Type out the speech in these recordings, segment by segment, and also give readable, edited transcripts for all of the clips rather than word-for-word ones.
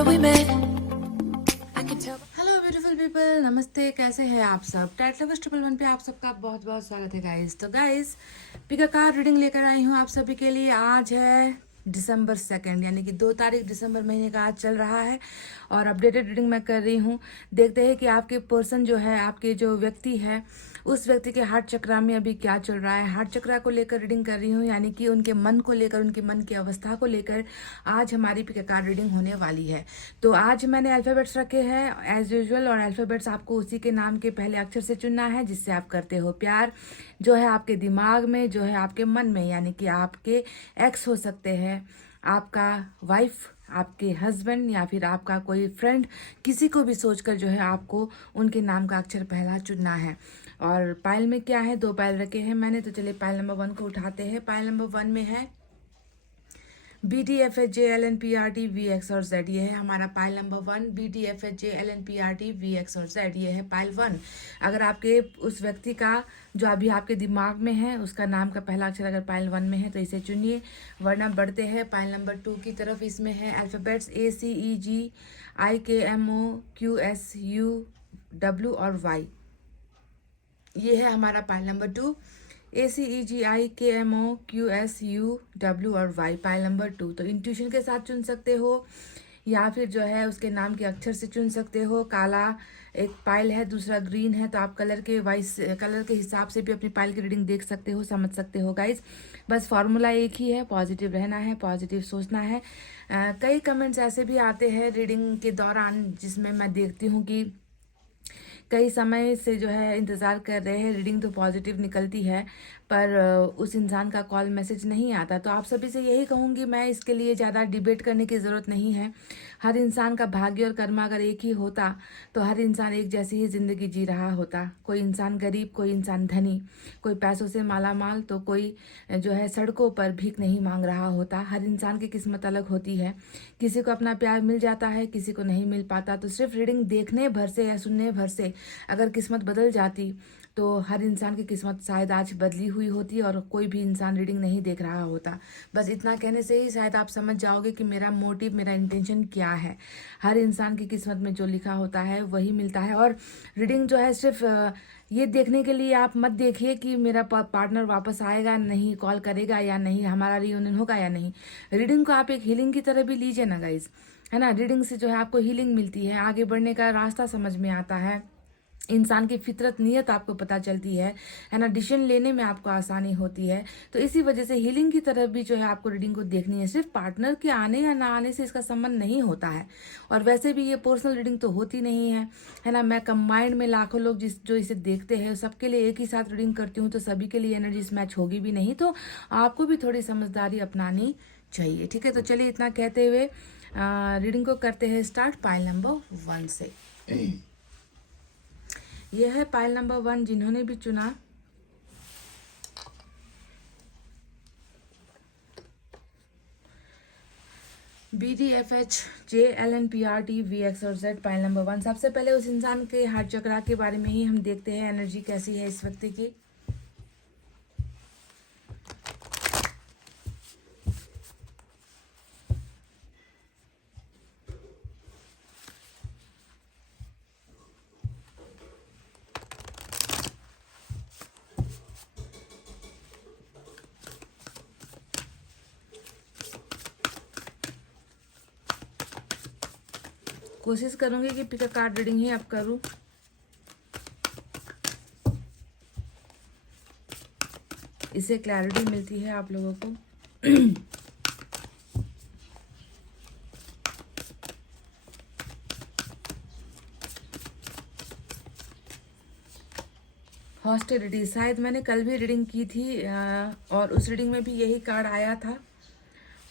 summer we met. I can tell. Hello beautiful people, नमस्ते। कैसे हैं आप सब? टाइट लवर्स 111 पे आप सबका बहुत बहुत स्वागत है गाइस। तो guys, pick a card reading लेकर आई हूँ आप सभी के लिए। आज है दिसंबर 2, यानी कि 2 तारीख दिसंबर महीने का आज चल रहा है और अपडेटेड रीडिंग मैं कर रही हूँ। देखते हैं कि आपके पर्सन जो है, आपके जो व्यक्ति है, उस व्यक्ति के हार्ट चक्रा में अभी क्या चल रहा है। हार्ट चक्रा को लेकर रीडिंग कर रही हूँ, यानी कि उनके मन को लेकर, उनके मन की अवस्था को लेकर आज हमारी पिक अ कार्ड रीडिंग होने वाली है। तो आज मैंने अल्फाबेट्स रखे हैं एज यूजुअल, और अल्फाबेट्स आपको उसी के नाम के पहले अक्षर से चुनना है जिससे आप करते हो प्यार। जो है आपके दिमाग में, जो है आपके मन में, यानी कि आपके एक्स हो सकते हैं, आपका वाइफ, आपके हस्बैंड, या फिर आपका कोई फ्रेंड, किसी को भी सोचकर जो है आपको उनके नाम का अक्षर पहला चुनना है। और पाइल में क्या है, 2 पाइल रखे हैं मैंने, तो चलिए पाइल नंबर 1 को उठाते हैं। पाइल नंबर 1 में है BDFHJLNPRT VX और Z। ये है हमारा पाइल नंबर 1। BDFHJLNPRT VX और Z, ये है पाइल 1। अगर आपके उस व्यक्ति का जो अभी आपके दिमाग में है, उसका नाम का पहला अक्षर अगर पाइल 1 में है तो इसे चुनिए, वरना बढ़ते हैं पाइल नंबर 2 की तरफ। इसमें है अल्फ़ाबेट्स ACEGIKMOQSUW और Y। ये है हमारा पाइल नंबर 2। ACEGIKMOQSUW और Y, पाइल नंबर 2। तो इंट्यूशन के साथ चुन सकते हो, या फिर जो है उसके नाम के अक्षर से चुन सकते हो। काला एक पाइल है, दूसरा ग्रीन है, तो आप कलर के हिसाब से भी अपनी पाइल की रीडिंग देख सकते हो, समझ सकते हो गाइज। बस फॉर्मूला एक ही है, पॉजिटिव रहना है, पॉजिटिव सोचना है। कई कमेंट्स ऐसे भी आते हैं रीडिंग के दौरान जिसमें मैं देखती हूँ कि कई समय से जो है इंतज़ार कर रहे हैं, रीडिंग तो पॉजिटिव निकलती है पर उस इंसान का कॉल मैसेज नहीं आता। तो आप सभी से यही कहूँगी, मैं इसके लिए ज़्यादा डिबेट करने की ज़रूरत नहीं है। हर इंसान का भाग्य और कर्म अगर एक ही होता तो हर इंसान एक जैसी ही ज़िंदगी जी रहा होता। कोई इंसान गरीब, कोई इंसान धनी, कोई पैसों से माला माल, तो कोई जो है सड़कों पर भीख नहीं मांग रहा होता। हर इंसान की किस्मत अलग होती है, किसी को अपना प्यार मिल जाता है, किसी को नहीं मिल पाता। तो सिर्फ रीडिंग देखने भर से या सुनने भर से अगर किस्मत बदल जाती तो हर इंसान की किस्मत शायद आज बदली हुई होती और कोई भी इंसान रीडिंग नहीं देख रहा होता। बस इतना कहने से ही शायद आप समझ जाओगे कि मेरा मोटिव, मेरा इंटेंशन क्या है। हर इंसान की किस्मत में जो लिखा होता है वही मिलता है। और रीडिंग जो है सिर्फ ये देखने के लिए आप मत देखिए कि मेरा पार्टनर वापस आएगा नहीं, कॉल करेगा या नहीं, हमारा रियूनियन होगा या नहीं। रीडिंग को आप एक हीलिंग की तरह भी लीजिए ना गाइज, है ना। रीडिंग से जो है आपको हीलिंग मिलती है, आगे बढ़ने का रास्ता समझ में आता है, इंसान की फितरत, नीयत आपको पता चलती है ना। डिसीजन लेने में आपको आसानी होती है। तो इसी वजह से हीलिंग की तरफ भी जो है आपको रीडिंग को देखनी है। सिर्फ पार्टनर के आने या ना आने से इसका संबंध नहीं होता है, और वैसे भी ये पर्सनल रीडिंग तो होती नहीं है ना। मैं कंबाइंड में लाखों लोग जो इसे देखते हैं सबके लिए एक ही साथ रीडिंग करती हूँ, तो सभी के लिए एनर्जीज मैच होगी भी नहीं। तो आपको भी थोड़ी समझदारी अपनानी चाहिए, ठीक है। तो चलिए इतना कहते हुए रीडिंग को करते हैं स्टार्ट पाइल नंबर 1 से। यह है पाइल नंबर 1। जिन्होंने भी चुना, BDFHJLNPRT VX और Z, पाइल नंबर 1। सबसे पहले उस इंसान के हार्ट चक्रा के बारे में ही हम देखते हैं, एनर्जी कैसी है इस व्यक्ति की। कोशिश करूंगी कि पिक अ कार्ड रीडिंग ही अब करूं। इससे क्लैरिटी मिलती है आप लोगों को। हॉस्टिलिटी, शायद मैंने कल भी रीडिंग की थी और उस रीडिंग में भी यही कार्ड आया था।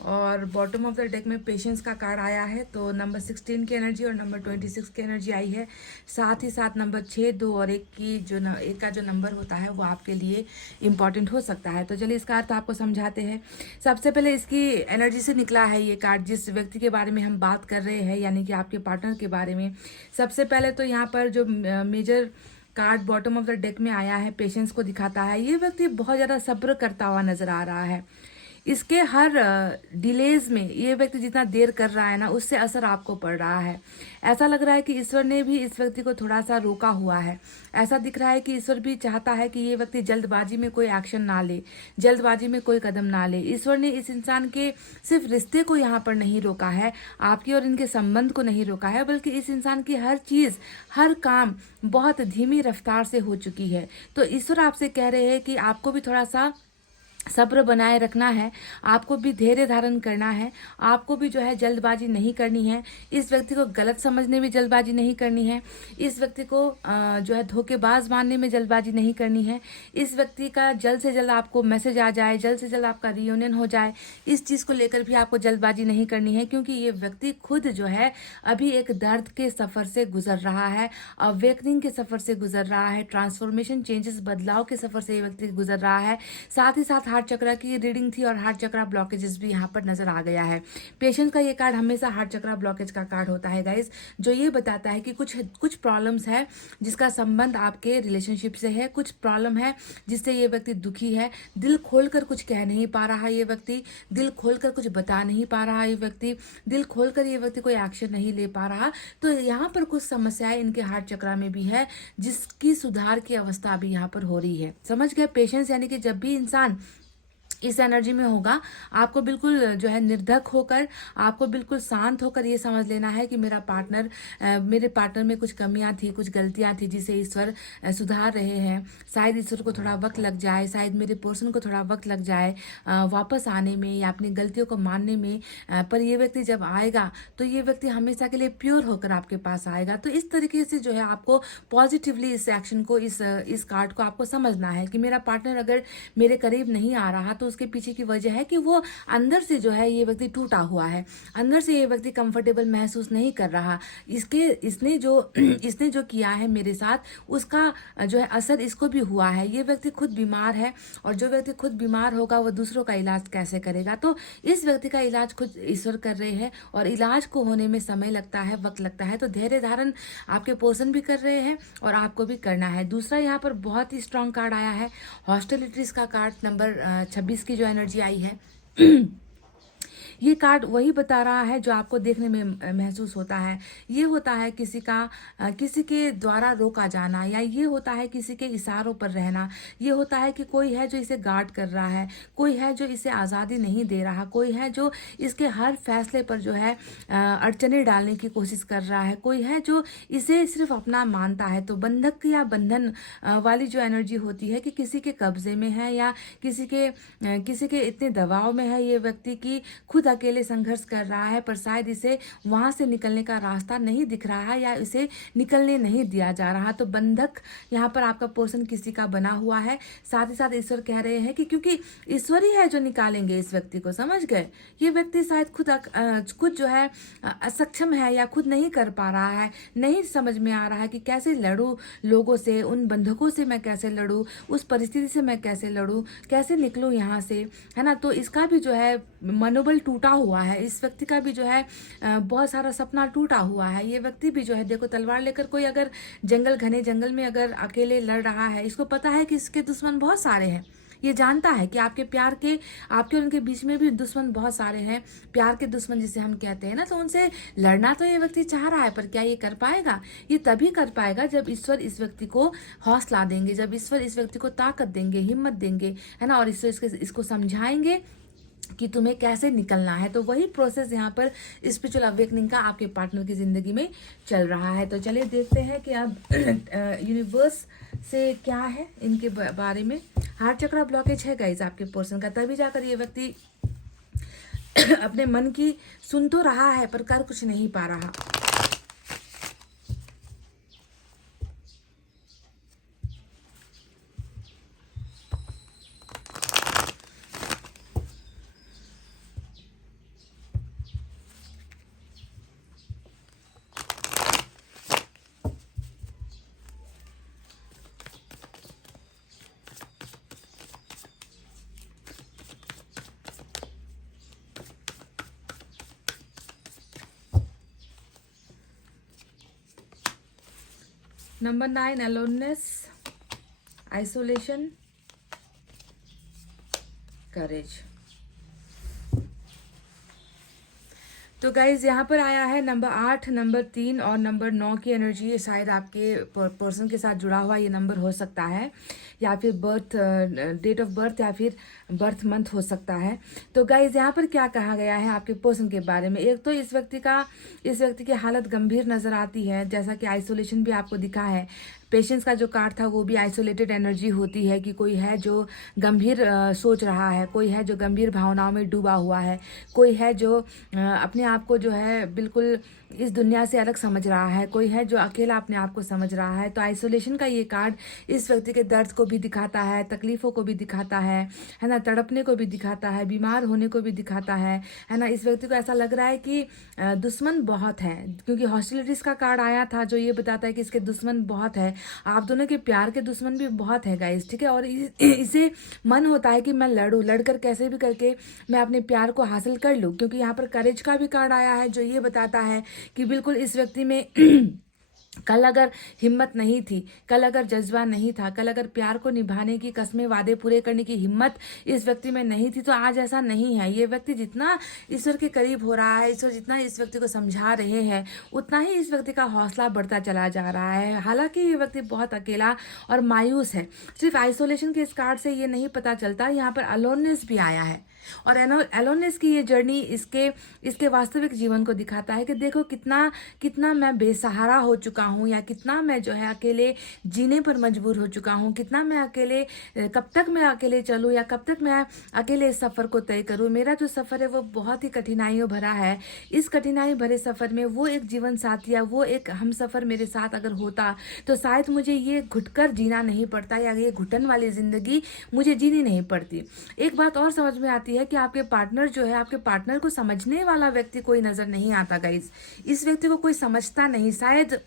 और बॉटम ऑफ द डेक में पेशेंस का कार्ड आया है। तो नंबर 16 की एनर्जी और नंबर 26 की एनर्जी आई है। साथ ही साथ नंबर 6, 2 और 1 की एक का जो नंबर होता है वो आपके लिए इम्पॉर्टेंट हो सकता है। तो चलिए इसका अर्थ आपको समझाते हैं। सबसे पहले इसकी एनर्जी से निकला है ये कार्ड, जिस व्यक्ति के बारे में हम बात कर रहे हैं, यानी कि आपके पार्टनर के बारे में। सबसे पहले तो यहाँ पर जो major card bottom of the deck में आया है, पेशेंस को दिखाता है। ये व्यक्ति बहुत ज़्यादा सब्र करता हुआ नजर आ रहा है। इसके हर डिलेज में ये व्यक्ति जितना देर कर रहा है ना, उससे असर आपको पड़ रहा है। ऐसा लग रहा है कि ईश्वर ने भी इस व्यक्ति को थोड़ा सा रोका हुआ है। ऐसा दिख रहा है कि ईश्वर भी चाहता है कि ये व्यक्ति जल्दबाजी में कोई एक्शन ना ले, जल्दबाजी में कोई कदम ना ले। ईश्वर ने इस इंसान के सिर्फ रिश्ते को यहाँ पर नहीं रोका है, आपके और इनके संबंध को नहीं रोका है, बल्कि इस इंसान की हर चीज, हर काम बहुत धीमी रफ्तार से हो चुकी है। तो ईश्वर आपसे कह रहे हैं कि आपको भी थोड़ा सा सब्र बनाए रखना है, आपको भी धैर्य धारण करना है, आपको भी जो है जल्दबाजी नहीं करनी है, इस व्यक्ति को गलत समझने में जल्दबाजी नहीं करनी है, इस व्यक्ति को जो है धोखेबाज मानने में जल्दबाजी नहीं करनी है, इस व्यक्ति का जल्द से जल्द आपको मैसेज आ जाए, जल्द से जल्द आपका रियूनियन हो जाए, इस चीज़ को लेकर भी आपको जल्दबाजी नहीं करनी है, क्योंकि ये व्यक्ति खुद जो है अभी एक दर्द के सफ़र से गुजर रहा है, अवेकनिंग के सफ़र से गुजर रहा है, ट्रांसफॉर्मेशन, चेंजेस, बदलाव के सफ़र से ये व्यक्ति गुजर रहा है। साथ ही साथ हार्ट चक्र की रीडिंग थी और हार्ट चक्र ब्लॉकेजेस भी यहाँ पर नजर आ गया है। पेशेंस का ये कार्ड हमेशा हार्ट चक्र ब्लॉकेज का कार्ड होता है गाइस, जो ये बताता है कि कुछ प्रॉब्लम्स है जिसका संबंध आपके रिलेशनशिप से है, कुछ प्रॉब्लम है जिससे ये व्यक्ति दुखी है, दिल खोलकर कुछ कह नहीं पा रहा ये व्यक्ति, दिल खोलकर कुछ बता नहीं पा रहा ये व्यक्ति, दिल खोलकर ये व्यक्ति कोई एक्शन नहीं ले पा रहा। तो यहाँ पर कुछ समस्याएं इनके हार्ट चक्र में भी है, जिसकी सुधार की अवस्था अभी यहाँ पर हो रही है। समझ गए? पेशेंस यानी कि जब भी इंसान इस एनर्जी में होगा, आपको बिल्कुल जो है निर्धक होकर, आपको बिल्कुल शांत होकर ये समझ लेना है कि मेरे पार्टनर में कुछ कमियां थी, कुछ गलतियां थी, जिसे ईश्वर सुधार रहे हैं। शायद ईश्वर को थोड़ा वक्त लग जाए, शायद मेरे पर्सन को थोड़ा वक्त लग जाए वापस आने में या अपनी गलतियों को मानने में, पर ये व्यक्ति जब आएगा तो ये व्यक्ति हमेशा के लिए प्योर होकर आपके पास आएगा। तो इस तरीके से जो है आपको पॉजिटिवली इस एक्शन को, इस कार्ड को आपको समझना है कि मेरा पार्टनर अगर मेरे करीब नहीं आ रहा तो उसके पीछे की वजह है कि वो अंदर से जो है ये व्यक्ति टूटा हुआ है, अंदर से ये व्यक्ति कंफर्टेबल महसूस नहीं कर रहा। इसने जो किया है मेरे साथ, उसका जो है असर इसको भी हुआ है। ये व्यक्ति खुद बीमार है और जो व्यक्ति खुद बीमार होगा वो दूसरों का इलाज कैसे करेगा? तो इस व्यक्ति का इलाज खुद ईश्वर कर रहे हैं और इलाज को होने में समय लगता है, वक्त लगता है। तो धैर्य धारण आपके पोषण भी कर रहे हैं और आपको भी करना है। दूसरा यहाँ पर बहुत ही स्ट्रांग कार्ड आया है, हॉस्टिलिटीज का कार्ड नंबर 26 की जो एनर्जी आई है। ये कार्ड वही बता रहा है जो आपको देखने में महसूस होता है। ये होता है किसी के द्वारा रोका जाना, या ये होता है किसी के इशारों पर रहना। ये होता है कि कोई है जो इसे गार्ड कर रहा है, कोई है जो इसे आज़ादी नहीं दे रहा, कोई है जो इसके हर फैसले पर जो है अड़चने डालने की कोशिश कर रहा है, कोई है जो इसे सिर्फ अपना मानता है। तो बंधक या बंधन वाली जो एनर्जी होती है कि किसी के कब्जे में है या किसी के इतने दबाव में है ये व्यक्ति की खुद अकेले संघर्ष कर रहा है, पर शायद इसे वहां से निकलने का रास्ता नहीं दिख रहा है या इसे निकलने नहीं दिया जा रहा। तो बंधक यहाँ पर आपका पोर्शन किसी का बना हुआ है। साथ ही साथ ईश्वर कह रहे हैं कि क्योंकि ईश्वर ही है जो निकालेंगे इस व्यक्ति को। समझ गए? ये व्यक्ति शायद खुद जो है असक्षम है या खुद नहीं कर पा रहा है, नहीं समझ में आ रहा है कि कैसे लड़ूं लोगों से, उन बंधकों से मैं कैसे लड़ूं, उस परिस्थिति से मैं कैसे लड़ूं, कैसे निकलूं यहाँ से, है ना। तो इसका भी जो है मनोबल टूटा हुआ है, इस व्यक्ति का भी जो है बहुत सारा सपना टूटा हुआ है। ये व्यक्ति भी जो है, देखो तलवार लेकर कोई अगर घने जंगल में अगर अकेले लड़ रहा है, इसको पता है कि इसके दुश्मन बहुत सारे हैं। ये जानता है कि आपके और उनके बीच में भी दुश्मन बहुत सारे हैं, प्यार के दुश्मन जिसे हम कहते हैं ना। तो उनसे लड़ना तो ये व्यक्ति चाह रहा है, पर क्या ये कर पाएगा? ये तभी कर पाएगा जब ईश्वर इस व्यक्ति को हौसला देंगे, जब ईश्वर इस व्यक्ति को ताकत देंगे, हिम्मत देंगे, है ना, और ईश्वर इसको समझाएंगे कि तुम्हें कैसे निकलना है। तो वही प्रोसेस यहाँ पर स्पिरिचुअल अवेकनिंग का आपके पार्टनर की जिंदगी में चल रहा है। तो चलिए देखते हैं कि अब यूनिवर्स से क्या है इनके बारे में। हार्ट चक्र ब्लॉकेज है गाइस आपके पर्सन का, तभी जाकर ये व्यक्ति अपने मन की सुन तो रहा है पर कर कुछ नहीं पा रहा। नंबर 9 अलोननेस, आइसोलेशन, करेज। तो गाइज यहाँ पर आया है नंबर 8, नंबर 3 और नंबर 9 की एनर्जी। ये शायद आपके पर्सन के साथ जुड़ा हुआ ये नंबर हो सकता है, या फिर बर्थ डेट ऑफ बर्थ, या फिर बर्थ मंथ हो सकता है। तो गाइज यहाँ पर क्या कहा गया है आपके पर्सन के बारे में। एक तो इस व्यक्ति की हालत गंभीर नजर आती है, जैसा कि आइसोलेशन भी आपको दिखा है। पेशेंस का जो कार्ड था वो भी आइसोलेटेड एनर्जी होती है कि कोई है जो गंभीर सोच रहा है, कोई है जो गंभीर भावनाओं में डूबा हुआ है, कोई है जो अपने आप को जो है बिल्कुल इस दुनिया से अलग समझ रहा है, कोई है जो अकेला अपने आप को समझ रहा है। तो आइसोलेशन का ये कार्ड इस व्यक्ति के दर्द को भी दिखाता है, तकलीफों को भी दिखाता है ना, तड़पने को भी दिखाता है, बीमार होने को भी दिखाता है ना। इस व्यक्ति को ऐसा लग रहा है कि दुश्मन बहुत है, क्योंकि हॉस्टिलिटीज का कार्ड आया था जो ये बताता है कि इसके दुश्मन बहुत है। आप दोनों के प्यार के दुश्मन भी बहुत है गाइस, ठीक है। और इसे मन होता है कि मैं लड़कर कैसे भी करके मैं अपने प्यार को हासिल कर लूं, क्योंकि यहाँ पर करेज का भी कार्ड आया है जो ये बताता है कि बिल्कुल इस व्यक्ति में कल अगर हिम्मत नहीं थी, कल अगर जज्बा नहीं था, कल अगर प्यार को निभाने की, कस्में वादे पूरे करने की हिम्मत इस व्यक्ति में नहीं थी, तो आज ऐसा नहीं है। ये व्यक्ति जितना ईश्वर के करीब हो रहा है, ईश्वर जितना इस व्यक्ति को समझा रहे हैं, उतना ही इस व्यक्ति का हौसला बढ़ता चला जा रहा है। हालांकि ये व्यक्ति बहुत अकेला और मायूस है। सिर्फ आइसोलेशन के इस कार्ड से ये नहीं पता चलता, यहाँ पर अलोननेस भी आया है। और एलोनेस की ये जर्नी इसके वास्तविक जीवन को दिखाता है कि देखो कितना मैं बेसहारा हो चुका हूँ, या कितना मैं जो है अकेले जीने पर मजबूर हो चुका हूँ, कितना मैं अकेले, कब तक मैं अकेले चलूँ, या कब तक मैं अकेले इस सफ़र को तय करूँ। मेरा जो सफ़र है वो बहुत ही कठिनाइयों भरा है। इस कठिनाई भरे सफ़र में वो एक जीवन साथी या वो एक हम सफ़र मेरे साथ अगर होता तो शायद मुझे ये घुटकर जीना नहीं पड़ता, या ये घुटन वाली ज़िंदगी मुझे जीनी नहीं पड़ती। एक बात और समझ में आती है कि आपके पार्टनर जो है, आपके पार्टनर को समझने वाला व्यक्ति कोई नजर नहीं आता गाइज। इस व्यक्ति को कोई समझता नहीं। शायद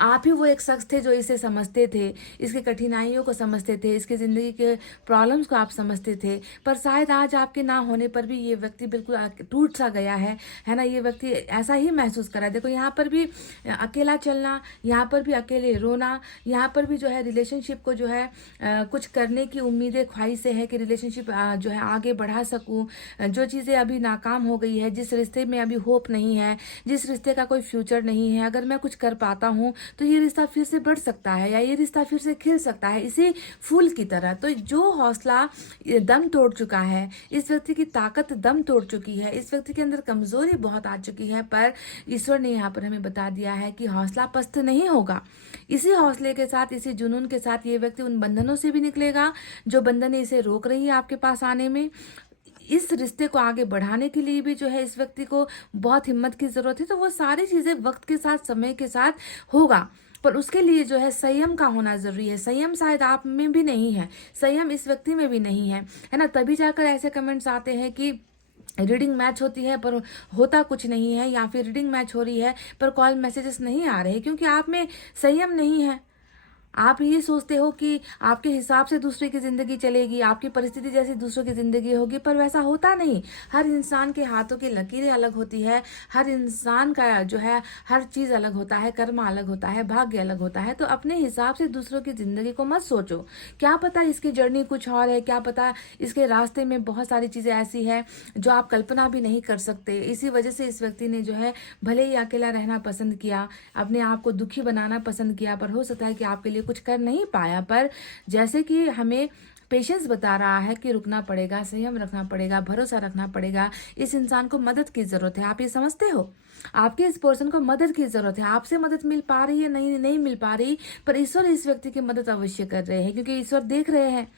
आप ही वो एक शख्स थे जो इसे समझते थे, इसकी कठिनाइयों को समझते थे, इसकी ज़िंदगी के प्रॉब्लम्स को आप समझते थे। पर शायद आज आपके ना होने पर भी ये व्यक्ति बिल्कुल टूट सा गया है ना। ये व्यक्ति ऐसा ही महसूस कर रहा है। देखो यहाँ पर भी अकेला चलना, यहाँ पर भी अकेले रोना, यहाँ पर भी जो है रिलेशनशिप को जो है कुछ करने की उम्मीदें, ख्वाहिशें हैं कि रिलेशनशिप जो है आगे बढ़ा सकूँ। जो चीज़ें अभी नाकाम हो गई है, जिस रिश्ते में अभी होप नहीं है, जिस रिश्ते का कोई फ्यूचर नहीं है, अगर मैं कुछ कर पाता हूँ तो ये रिश्ता फिर से बढ़ सकता है, या ये रिश्ता फिर से खिल सकता है इसी फूल की तरह। तो जो हौसला दम तोड़ चुका है, इस व्यक्ति की ताकत दम तोड़ चुकी है, इस व्यक्ति के अंदर कमजोरी बहुत आ चुकी है, पर ईश्वर ने यहाँ पर हमें बता दिया है कि हौसला पस्त नहीं होगा। इसी हौसले के साथ, इसी जुनून के साथ ये व्यक्ति उन बंधनों से भी निकलेगा जो बंधनें इसे रोक रही है आपके पास आने में। इस रिश्ते को आगे बढ़ाने के लिए भी जो है इस व्यक्ति को बहुत हिम्मत की जरूरत है। तो वो सारी चीजें वक्त के साथ, समय के साथ होगा, पर उसके लिए जो है संयम का होना जरूरी है। संयम शायद आप में भी नहीं है, संयम इस व्यक्ति में भी नहीं है ना। तभी जाकर ऐसे कमेंट्स आते हैं कि रीडिंग मैच होती है पर होता कुछ नहीं है, या फिर रीडिंग मैच हो रही है पर कॉल मैसेजेस नहीं आ रहे, क्योंकि आप में संयम नहीं है। आप ये सोचते हो कि आपके हिसाब से दूसरे की ज़िंदगी चलेगी, आपकी परिस्थिति जैसी दूसरों की ज़िंदगी होगी, पर वैसा होता नहीं। हर इंसान के हाथों की लकीरें अलग होती है, हर इंसान का जो है हर चीज़ अलग होता है, कर्म अलग होता है, भाग्य अलग होता है। तो अपने हिसाब से दूसरों की ज़िंदगी को मत सोचो। क्या पता इसकी जर्नी कुछ और है, क्या पता इसके रास्ते में बहुत सारी चीज़ें ऐसी है जो आप कल्पना भी नहीं कर सकते। इसी वजह से इस व्यक्ति ने जो है भले ही अकेला रहना पसंद किया, अपने आप को दुखी बनाना पसंद किया, पर हो सकता है कि आपके लिए कुछ कर नहीं पाया। पर जैसे कि हमें पेशेंस बता रहा है कि रुकना पड़ेगा, संयम रखना पड़ेगा, भरोसा रखना पड़ेगा। इस इंसान को मदद की जरूरत है। आप ये समझते हो, आपके इस पर्सन को मदद की जरूरत है। आपसे मदद मिल पा रही है, नहीं मिल पा रही, पर ईश्वर इस व्यक्ति की मदद अवश्य कर रहे हैं, क्योंकि ईश्वर देख रहे हैं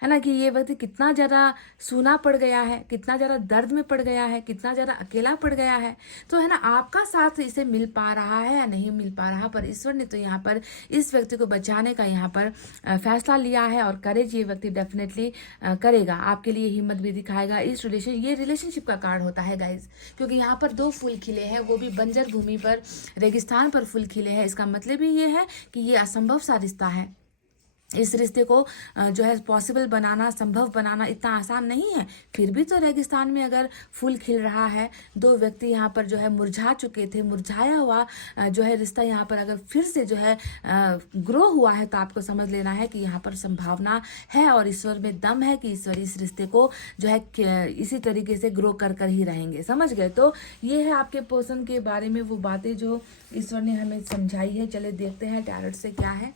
है ना कि ये व्यक्ति कितना ज़्यादा सूना पड़ गया है, कितना ज़्यादा दर्द में पड़ गया है, कितना ज़्यादा अकेला पड़ गया है। तो है ना, आपका साथ इसे मिल पा रहा है या नहीं मिल पा रहा, पर ईश्वर ने तो यहाँ पर इस व्यक्ति को बचाने का यहाँ पर फैसला लिया है, और करेज ये व्यक्ति डेफिनेटली करेगा, आपके लिए हिम्मत भी दिखाएगा। ये रिलेशनशिप का कार्ड होता है गाइज, क्योंकि यहाँ पर 2 फूल खिले हैं, वो भी बंजर भूमि पर, रेगिस्तान पर फूल खिले हैं। इसका मतलब ही ये है कि ये असंभव सा रिश्ता है इस रिश्ते को जो है पॉसिबल बनाना, संभव बनाना इतना आसान नहीं है। फिर भी तो रेगिस्तान में अगर फूल खिल रहा है, दो व्यक्ति यहाँ पर जो है मुरझा चुके थे, मुरझाया हुआ जो है रिश्ता यहाँ पर अगर फिर से जो है ग्रो हुआ है, तो आपको समझ लेना है कि यहाँ पर संभावना है और ईश्वर में दम है कि ईश्वर इस रिश्ते को जो है इसी तरीके से ग्रो कर कर ही रहेंगे। समझ गए? तो ये है आपके पर्सन के बारे में वो बातें जो ईश्वर ने हमें समझाई है। चले देखते हैं टैरोट से क्या है।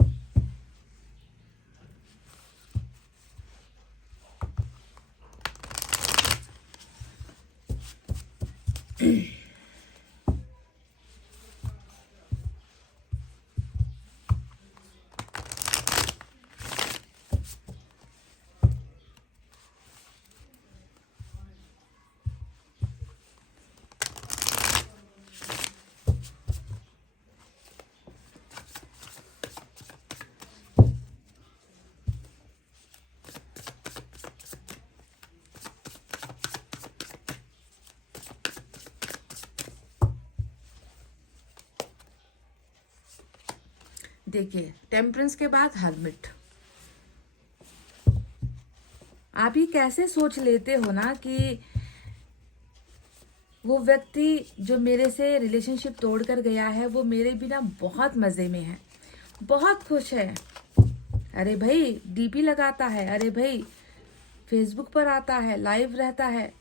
देखिए, टेम्परेंस के बाद हर्मिट। आप ही कैसे सोच लेते हो ना कि वो व्यक्ति जो मेरे से रिलेशनशिप तोड़ कर गया है वो मेरे बिना बहुत मज़े में है, बहुत खुश है। अरे भाई डीपी लगाता है, अरे भाई फेसबुक पर आता है, लाइव रहता है,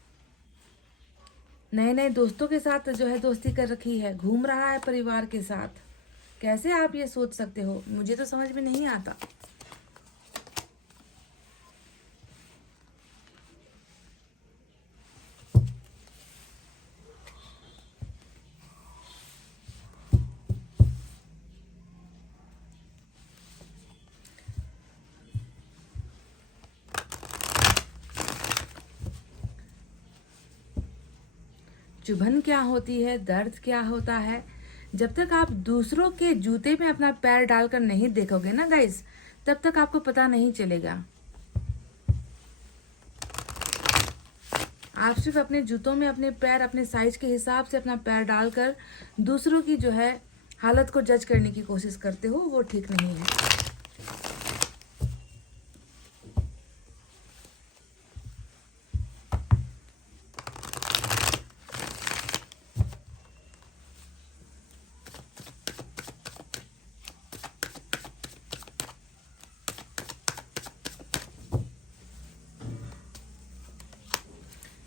नए नए दोस्तों के साथ जो है दोस्ती कर रखी है, घूम रहा है परिवार के साथ। कैसे आप ये सोच सकते हो? मुझे तो समझ में नहीं आता। चुभन क्या होती है, दर्द क्या होता है, जब तक आप दूसरों के जूते में अपना पैर डालकर नहीं देखोगे ना गाइस, तब तक आपको पता नहीं चलेगा। आप सिर्फ अपने जूतों में अपने पैर अपने साइज के हिसाब से अपना पैर डालकर दूसरों की जो है हालत को जज करने की कोशिश करते हो, वो ठीक नहीं है।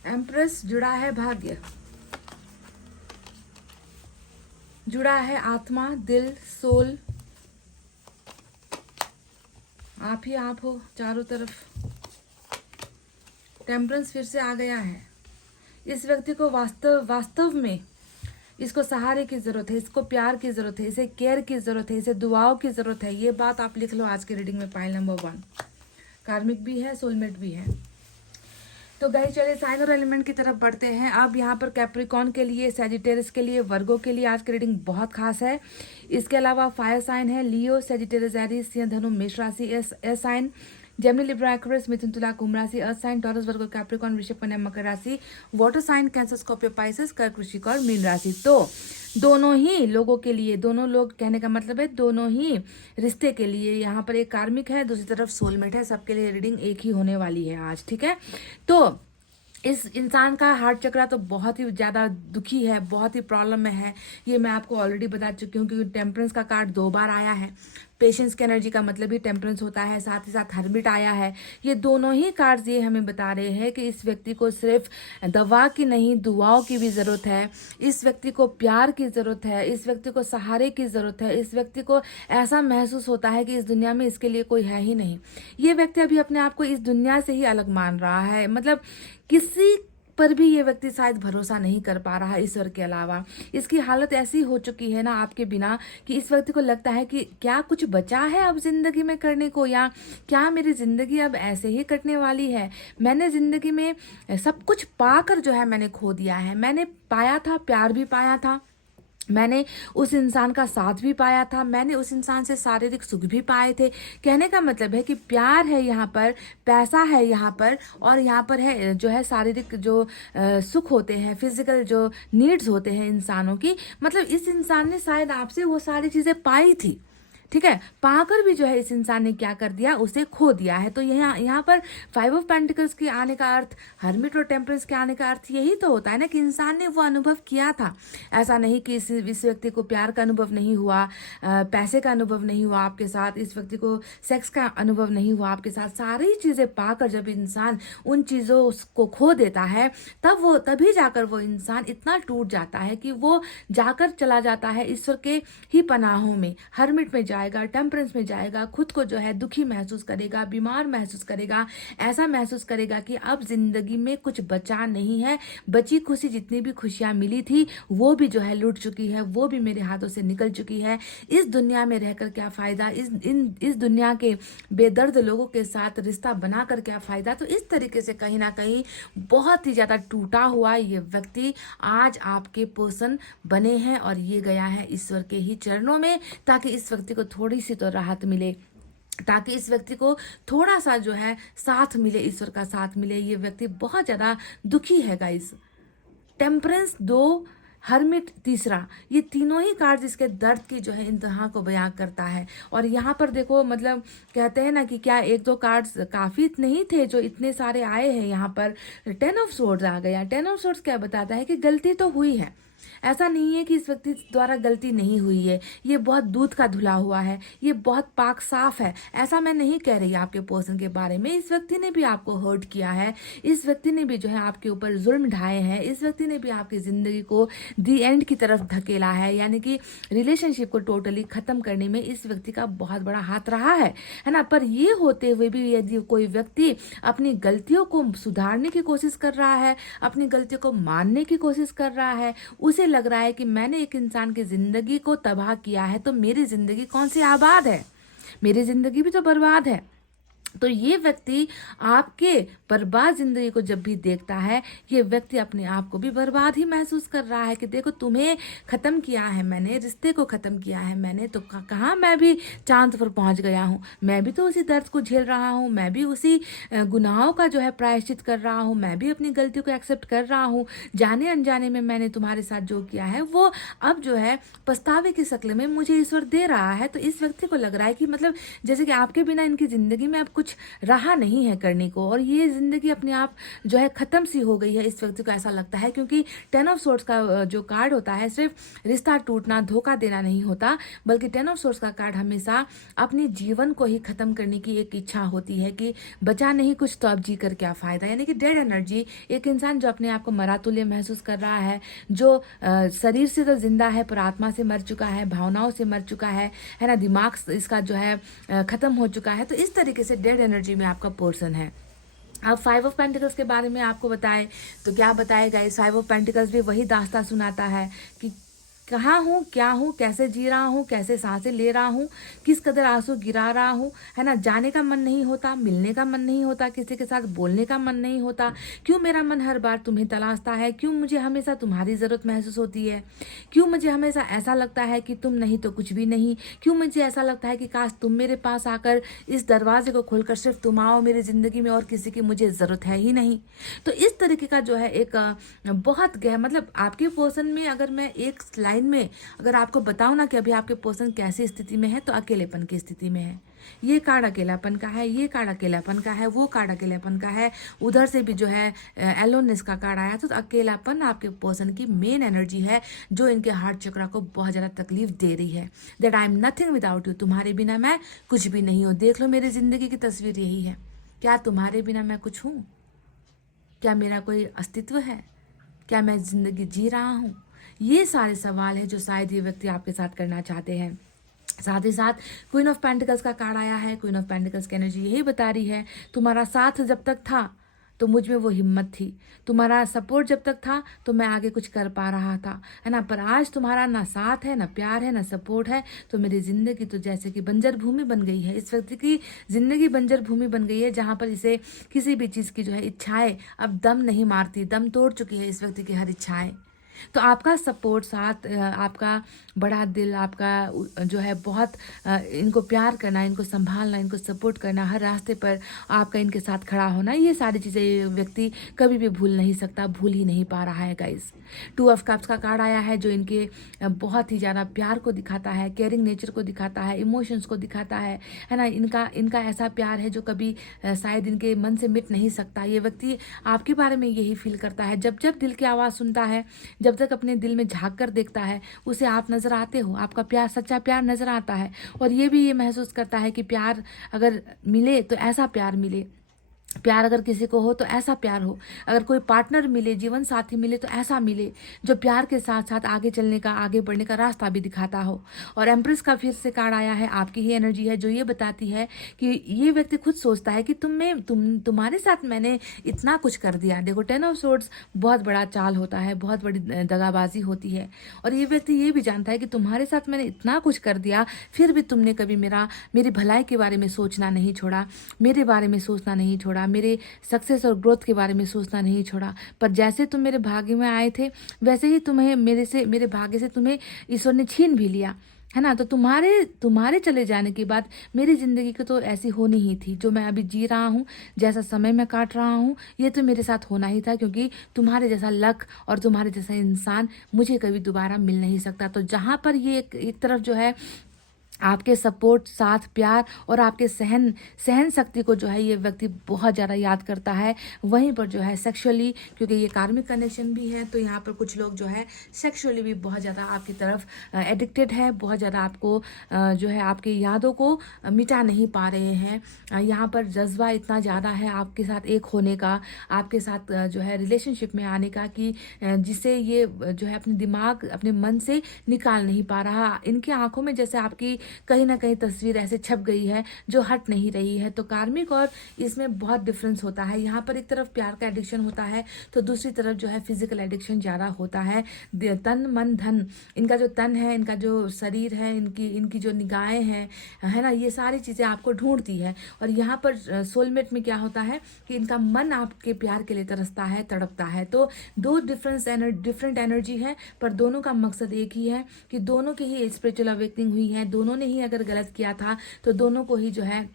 एम्प्रेस जुड़ा है भाग्य, जुड़ा है आत्मा, दिल, सोल। आप ही आप हो चारों तरफ। टेम्परेंस फिर से आ गया है। इस व्यक्ति को वास्तव में इसको सहारे की ज़रूरत है, इसको प्यार की ज़रूरत है, इसे केयर की ज़रूरत है, इसे दुआओं की ज़रूरत है। ये बात आप लिख लो आज की रीडिंग में, पाइल नंबर 1। कार्मिक भी है, सोलमेट भी है। तो गाइस चलिए साइन और एलिमेंट की तरफ बढ़ते हैं। अब यहाँ पर कैप्रिकॉन के लिए, सैजिटेरियस के लिए, वर्गो के लिए आज की रीडिंग बहुत खास है। इसके अलावा फायर साइन है लियो, सैजिटेरियस, एरीज, सिंह, धनु, मेष राशि, air sign, Gemini, Libra, Aquarius, मिथुन, तुला, कुंभ राशि, earth sign, Taurus, Virgo, Capricorn, वृषभ, कन्या, मकर राशि, water sign, Cancer, Scorpio, Pisces, कर्क, वृश्चिक और मीन राशि। तो दोनों ही लोगों के लिए, दोनों लोग कहने का मतलब है दोनों ही रिश्ते के लिए, यहाँ पर एक कार्मिक है, दूसरी तरफ सोलमेट है। सबके लिए रीडिंग एक ही होने वाली है आज, ठीक है। तो इस इंसान का हार्ट चक्रा तो बहुत ही ज़्यादा दुखी है, बहुत ही प्रॉब्लम में है। ये मैं आपको ऑलरेडी बता चुकी हूँ क्योंकि टेम्परेंस का कार्ड 2 बार आया है। पेशेंस की एनर्जी का मतलब ही टेम्परेंस होता है, साथ ही साथ हर्मिट आया है। ये दोनों ही कार्ड्स ये हमें बता रहे हैं कि इस व्यक्ति को सिर्फ दवा की नहीं, दुआओं की भी ज़रूरत है। इस व्यक्ति को प्यार की ज़रूरत है, इस व्यक्ति को सहारे की ज़रूरत है। इस व्यक्ति को ऐसा महसूस होता है कि इस दुनिया में इसके लिए कोई है ही नहीं। ये व्यक्ति अभी अपने आप को इस दुनिया से ही अलग मान रहा है, मतलब किसी पर भी ये व्यक्ति शायद भरोसा नहीं कर पा रहा है ईश्वर के अलावा। इसकी हालत ऐसी हो चुकी है ना आपके बिना कि इस व्यक्ति को लगता है कि क्या कुछ बचा है अब जिंदगी में करने को, या क्या मेरी जिंदगी अब ऐसे ही कटने वाली है। मैंने जिंदगी में सब कुछ पाकर जो है मैंने खो दिया है। मैंने पाया था, प्यार भी पाया था, मैंने उस इंसान का साथ भी पाया था, मैंने उस इंसान से शारीरिक सुख भी पाए थे। कहने का मतलब है कि प्यार है यहाँ पर, पैसा है यहाँ पर, और यहाँ पर है जो है शारीरिक जो सुख होते हैं, फिजिकल जो नीड्स होते हैं इंसानों की। मतलब इस इंसान ने शायद आपसे वो सारी चीज़ें पाई थी, ठीक है, पाकर भी जो है इस इंसान ने क्या कर दिया, उसे खो दिया है। तो यहाँ पर 5 ऑफ पेंटिकल्स के आने का अर्थ, हर्मिट और टेम्परेंस के आने का अर्थ यही तो होता है ना कि इंसान ने वो अनुभव किया था। ऐसा नहीं कि इस व्यक्ति को प्यार का अनुभव नहीं हुआ, पैसे का अनुभव नहीं हुआ आपके साथ, इस व्यक्ति को सेक्स का अनुभव नहीं हुआ आपके साथ। सारी चीज़ें पाकर जब इंसान उन चीज़ों को खो देता है, तभी जाकर वो इंसान इतना टूट जाता है कि वो जाकर चला जाता है ईश्वर के ही पनाहों में, हर्मिट में जाएगा, टेम्परेंस में जाएगा, खुद को जो है दुखी महसूस करेगा, बीमार महसूस करेगा, ऐसा महसूस करेगा कि अब जिंदगी में कुछ बचा नहीं है, बची खुशी, जितनी भी खुशियां मिली थी वो भी जो है लूट चुकी है, वो भी मेरे हाथों से निकल चुकी है। इस दुनिया में रहकर क्या फायदा, इस दुनिया के बेदर्द लोगों के साथ रिश्ता बनाकर क्या फायदा। तो इस तरीके से कहीं ना कहीं बहुत ही ज्यादा टूटा हुआ ये व्यक्ति आज आपके पर्सन बने हैं और ये गया है ईश्वर के ही चरणों में, ताकि इस व्यक्ति को थोड़ी सी तो राहत मिले, ताकि इस व्यक्ति को थोड़ा सा जो है साथ मिले, ईश्वर का साथ मिले। ये व्यक्ति बहुत ज़्यादा दुखी है गाइस। टेम्परेंस 2, हर्मिट 3, ये तीनों ही कार्ड इसके दर्द की जो है इंतहा को बयां करता है। और यहाँ पर देखो, मतलब कहते हैं ना कि क्या 1-2 कार्ड्स काफ़ी नहीं थे जो इतने सारे आए हैं। यहाँ पर 10 ऑफ सोर्ड्स आ गया। 10 ऑफ सोर्ड्स क्या बताता है कि गलती तो हुई है, ऐसा नहीं है कि इस व्यक्ति द्वारा गलती नहीं हुई है, ये बहुत दूध का धुला हुआ है, ये बहुत पाक साफ है, ऐसा मैं नहीं कह रही आपके पर्सन के बारे में। इस व्यक्ति ने भी आपको हर्ट किया है, इस व्यक्ति ने भी जो है आपके ऊपर जुल्म ढाए हैं, इस व्यक्ति ने भी आपकी ज़िंदगी को दी एंड की तरफ धकेला है, यानी कि रिलेशनशिप को टोटली ख़त्म करने में इस व्यक्ति का बहुत बड़ा हाथ रहा है ना। पर ये होते हुए भी यदि कोई व्यक्ति अपनी गलतियों को सुधारने की कोशिश कर रहा है, अपनी गलतियों को मानने की कोशिश कर रहा है, उसे लग रहा है कि मैंने एक इंसान की जिंदगी को तबाह किया है तो मेरी जिंदगी कौन सी आबाद है, मेरी जिंदगी भी तो बर्बाद है। तो ये व्यक्ति आपके बर्बाद जिंदगी को जब भी देखता है, ये व्यक्ति अपने आप को भी बर्बाद ही महसूस कर रहा है कि देखो तुम्हें ख़त्म किया है मैंने, रिश्ते को ख़त्म किया है मैंने, तो कहाँ मैं भी चांद पर पहुंच गया हूँ, मैं भी तो उसी दर्द को झेल रहा हूँ, मैं भी उसी गुनाहों का जो है प्रायश्चित कर रहा हूँ, मैं भी अपनी गलतियों को एक्सेप्ट कर रहा हूँ। जाने अनजाने में मैंने तुम्हारे साथ जो किया है वो अब जो है पछतावे की शक्ल में मुझे ईश्वर दे रहा है। तो इस व्यक्ति को लग रहा है कि मतलब जैसे कि आपके बिना इनकी ज़िंदगी में अब कुछ रहा नहीं है करने को, और ये जिंदगी अपने आप जो है खत्म सी हो गई है। इस व्यक्ति को ऐसा लगता है, क्योंकि 10 ऑफ सोर्ड्स का जो कार्ड होता है सिर्फ रिश्ता टूटना, धोखा देना नहीं होता, बल्कि 10 ऑफ सोर्ड्स का कार्ड हमेशा अपने जीवन को ही खत्म करने की एक इच्छा होती है कि बचा नहीं कुछ तो अब जी कर क्या फायदा। यानी कि डेड एनर्जी, एक इंसान जो अपने आप को मरातुल्य महसूस कर रहा है, जो शरीर से तो जिंदा है पर आत्मा से मर चुका है, भावनाओं से मर चुका है ना, दिमाग इसका जो है खत्म हो चुका है। तो इस तरीके से डेड एनर्जी में आपका पर्सन है। अब 5 ऑफ पेंटिकल्स के बारे में आपको बताएं तो क्या बताएगा, इस 5 ऑफ पेंटिकल्स भी वही दास्तां सुनाता है कि कहाँ हूँ, क्या हूँ, कैसे जी रहा हूँ, कैसे सांसें ले रहा हूँ, किस कदर आंसू गिरा रहा हूँ, है ना। जाने का मन नहीं होता, मिलने का मन नहीं होता, किसी के साथ बोलने का मन नहीं होता, क्यों मेरा मन हर बार तुम्हें तलाशता है, क्यों मुझे हमेशा तुम्हारी ज़रूरत महसूस होती है, क्यों मुझे हमेशा ऐसा लगता है कि तुम नहीं तो कुछ भी नहीं, क्यों मुझे ऐसा लगता है कि काश तुम मेरे पास आकर इस दरवाजे को खोलकर सिर्फ तुम आओ मेरी ज़िंदगी में, और किसी की मुझे ज़रूरत है ही नहीं। तो इस तरीके का जो है एक बहुत मतलब आपके पर्सन में अगर मैं एक लाइन में अगर आपको बताऊं ना कि अभी आपके पर्सन कैसी स्थिति में है, तो अकेलेपन की स्थिति में है। ये कार्ड अकेलापन का है, ये कार्ड अकेलापन का है, वो कार्ड अकेलापन का है, उधर से भी जो है एलोनेस का कार्ड आया। तो अकेलापन आपके पर्सन की मेन एनर्जी है जो इनके हार्ट चक्र को बहुत ज़्यादा तकलीफ दे रही है। That I am nothing without you, तुम्हारे बिना मैं कुछ भी नहीं हूँ। देख लो मेरी ज़िंदगी की तस्वीर यही है। क्या तुम्हारे बिना मैं कुछ हूँ? क्या मेरा कोई अस्तित्व है? क्या मैं ज़िंदगी जी रहा हूँ? ये सारे सवाल हैं जो शायद ये व्यक्ति आपके साथ करना चाहते हैं। साथ ही साथ क्वीन ऑफ पेंटिकल्स का कार्ड आया है। क्वीन ऑफ पेंटिकल्स की एनर्जी यही बता रही है, तुम्हारा साथ जब तक था तो मुझ में वो हिम्मत थी, तुम्हारा सपोर्ट जब तक था तो मैं आगे कुछ कर पा रहा था, है ना। पर आज तुम्हारा ना साथ है, ना प्यार है, ना सपोर्ट है, तो मेरी ज़िंदगी तो जैसे कि बंजर भूमि बन गई है। इस व्यक्ति की ज़िंदगी बंजर भूमि बन गई है, जहाँ पर इसे किसी भी चीज़ की जो है इच्छाएं अब दम नहीं मारती, दम तोड़ चुकी है इस व्यक्ति की हर इच्छाएं। तो आपका सपोर्ट साथ, आपका बड़ा दिल, आपका जो है बहुत इनको प्यार करना, इनको संभालना, इनको सपोर्ट करना, हर रास्ते पर आपका इनके साथ खड़ा होना, ये सारी चीज़ें ये व्यक्ति कभी भी भूल नहीं सकता, भूल ही नहीं पा रहा है गाइस। 2 ऑफ कप्स का कार्ड आया है जो इनके बहुत ही ज़्यादा प्यार को दिखाता है, केयरिंग नेचर को दिखाता है, इमोशंस को दिखाता है ना। इनका ऐसा प्यार है जो कभी शायद इनके मन से मिट नहीं सकता। ये व्यक्ति आपके बारे में यही फील करता है, जब जब दिल की आवाज़ सुनता है, जब तक अपने दिल में झांक कर देखता है, उसे आप नज़र आते हो, आपका प्यार, सच्चा प्यार नज़र आता है। और ये भी ये महसूस करता है कि प्यार अगर मिले तो ऐसा प्यार मिले, प्यार अगर किसी को हो तो ऐसा प्यार हो, अगर कोई पार्टनर मिले, जीवन साथी मिले तो ऐसा मिले जो प्यार के साथ साथ आगे चलने का, आगे बढ़ने का रास्ता भी दिखाता हो। और एम्प्रेस का फिर से कार्ड आया है, आपकी ही एनर्जी है जो ये बताती है कि ये व्यक्ति खुद सोचता है कि तुम्हारे साथ मैंने इतना कुछ कर दिया। देखो 10 ऑफ सोर्ड्स बहुत बड़ा चाल होता है, बहुत बड़ी दगाबाजी होती है, और ये व्यक्ति ये भी जानता है कि तुम्हारे साथ मैंने इतना कुछ कर दिया, फिर भी तुमने कभी मेरी भलाई के बारे में सोचना नहीं छोड़ा, मेरे बारे में सोचना नहीं छोड़ा, मेरे सक्सेस और ग्रोथ के बारे में सोचना नहीं छोड़ा। पर जैसे तुम मेरे भाग्य में आए थे, वैसे ही तुम्हें मेरे भाग्य से तुम्हें ईश्वर ने छीन भी लिया, है ना। तो तुम्हारे चले जाने के बाद मेरी ज़िंदगी की तो ऐसी होनी ही थी, जो मैं अभी जी रहा हूँ, जैसा समय मैं काट रहा हूँ, ये तो मेरे साथ होना ही था, क्योंकि तुम्हारे जैसा लक और तुम्हारे जैसा इंसान मुझे कभी दोबारा मिल नहीं सकता। तो जहाँ पर ये एक तरफ जो है आपके सपोर्ट, साथ, प्यार और आपके सहन शक्ति को जो है ये व्यक्ति बहुत ज़्यादा याद करता है, वहीं पर जो है सेक्सुअली, क्योंकि ये कार्मिक कनेक्शन भी है, तो यहाँ पर कुछ लोग जो है सेक्सुअली भी बहुत ज़्यादा आपकी तरफ एडिक्टेड है, बहुत ज़्यादा आपको जो है आपकी यादों को मिटा नहीं पा रहे हैं। यहाँ पर जज्बा इतना ज़्यादा है आपके साथ एक होने का, आपके साथ जो है रिलेशनशिप में आने का, कि जिसे ये जो है अपने दिमाग, अपने मन से निकाल नहीं पा रहा। इनकी आंखों में जैसे आपकी कहीं ना कहीं तस्वीर ऐसे छप गई है जो हट नहीं रही है। तो कार्मिक और इसमें बहुत डिफरेंस होता है। यहाँ पर एक तरफ प्यार का एडिक्शन होता है, तो दूसरी तरफ जो है फिजिकल एडिक्शन ज़्यादा होता है। तन मन धन, इनका जो तन है, इनका जो शरीर है, इनकी जो निगाहें हैं, है ना, ये सारी चीज़ें आपको ढूंढती है। और यहाँ पर सोलमेट में क्या होता है कि इनका मन आपके प्यार के लिए तरसता है, तड़पता है। तो दो डिफरेंट एनर्जी है, पर दोनों का मकसद एक ही है कि दोनों की ही स्पिरिचुअल अवेकनिंग हुई है, दोनों ने ही अगर गलत किया था तो दोनों को ही जो है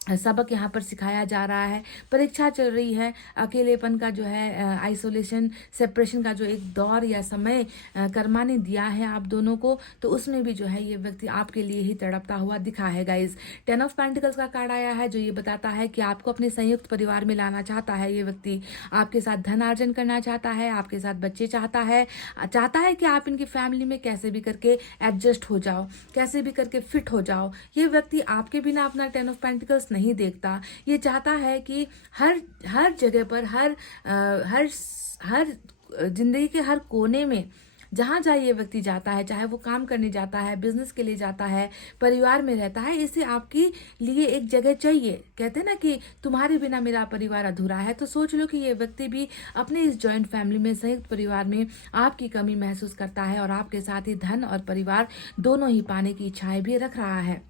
सबक यहाँ पर सिखाया जा रहा है। परीक्षा चल रही है, अकेलेपन का जो है आइसोलेशन, सेपरेशन का जो एक दौर या समय कर्मा ने दिया है आप दोनों को, तो उसमें भी जो है ये व्यक्ति आपके लिए ही तड़पता हुआ दिखा है गाइज। 10 ऑफ पेंटिकल्स का कार्ड आया है जो ये बताता है कि आपको अपने संयुक्त परिवार में लाना चाहता है। ये व्यक्ति आपके साथ धन अर्जन करना चाहता है, आपके साथ बच्चे चाहता है कि आप इनकी फैमिली में कैसे भी करके एडजस्ट हो जाओ, कैसे भी करके फिट हो जाओ। ये व्यक्ति आपके बिना अपना 10 ऑफ पेंटिकल्स नहीं देखता। ये चाहता है कि हर जगह पर, हर जिंदगी के हर कोने में जहाँ जहाँ ये व्यक्ति जाता है, चाहे वो काम करने जाता है, बिजनेस के लिए जाता है, परिवार में रहता है, इसे आपके लिए एक जगह चाहिए। कहते हैं ना कि तुम्हारे बिना मेरा परिवार अधूरा है। तो सोच लो कि ये व्यक्ति भी अपने इस जॉइंट फैमिली में, संयुक्त परिवार में आपकी कमी महसूस करता है, और आपके साथ ही धन और परिवार दोनों ही पाने की इच्छाएं भी रख रहा है।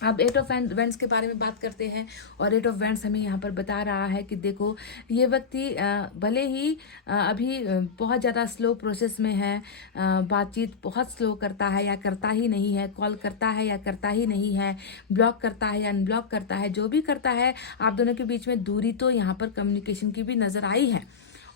अब 8 ऑफ वेंट्स के बारे में बात करते हैं, और 8 ऑफ वेंट्स हमें यहाँ पर बता रहा है कि देखो ये व्यक्ति भले ही अभी बहुत ज़्यादा स्लो प्रोसेस में है, बातचीत बहुत स्लो करता है या करता ही नहीं है, कॉल करता है या करता ही नहीं है, ब्लॉक करता है या अनब्लॉक करता है, जो भी करता है, आप दोनों के बीच में दूरी तो यहाँ पर कम्युनिकेशन की भी नज़र आई है।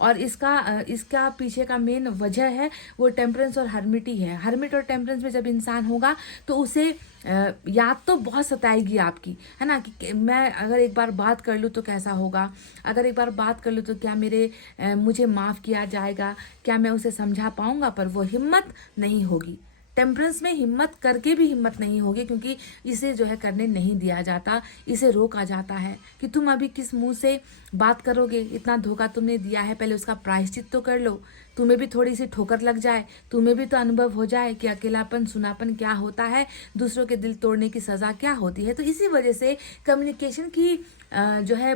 और इसका पीछे का मेन वजह है वो टेम्परेंस और हर्मिटी है। हर्मिट और टेम्परेंस में जब इंसान होगा तो उसे याद तो बहुत सताएगी आपकी, है ना, कि मैं अगर एक बार बात कर लूँ तो कैसा होगा, अगर एक बार बात कर लूँ तो क्या मुझे माफ़ किया जाएगा, क्या मैं उसे समझा पाऊँगा, पर वो हिम्मत नहीं होगी। टेम्परेंस में हिम्मत करके भी हिम्मत नहीं होगी, क्योंकि इसे जो है करने नहीं दिया जाता, इसे रोका जाता है कि तुम अभी किस मुंह से बात करोगे, इतना धोखा तुमने दिया है, पहले उसका प्रायश्चित तो कर लो, तुम्हें भी थोड़ी सी ठोकर लग जाए, तुम्हें भी तो अनुभव हो जाए कि अकेलापन, सुनापन क्या होता है, दूसरों के दिल तोड़ने की सज़ा क्या होती है। तो इसी वजह से कम्युनिकेशन की जो है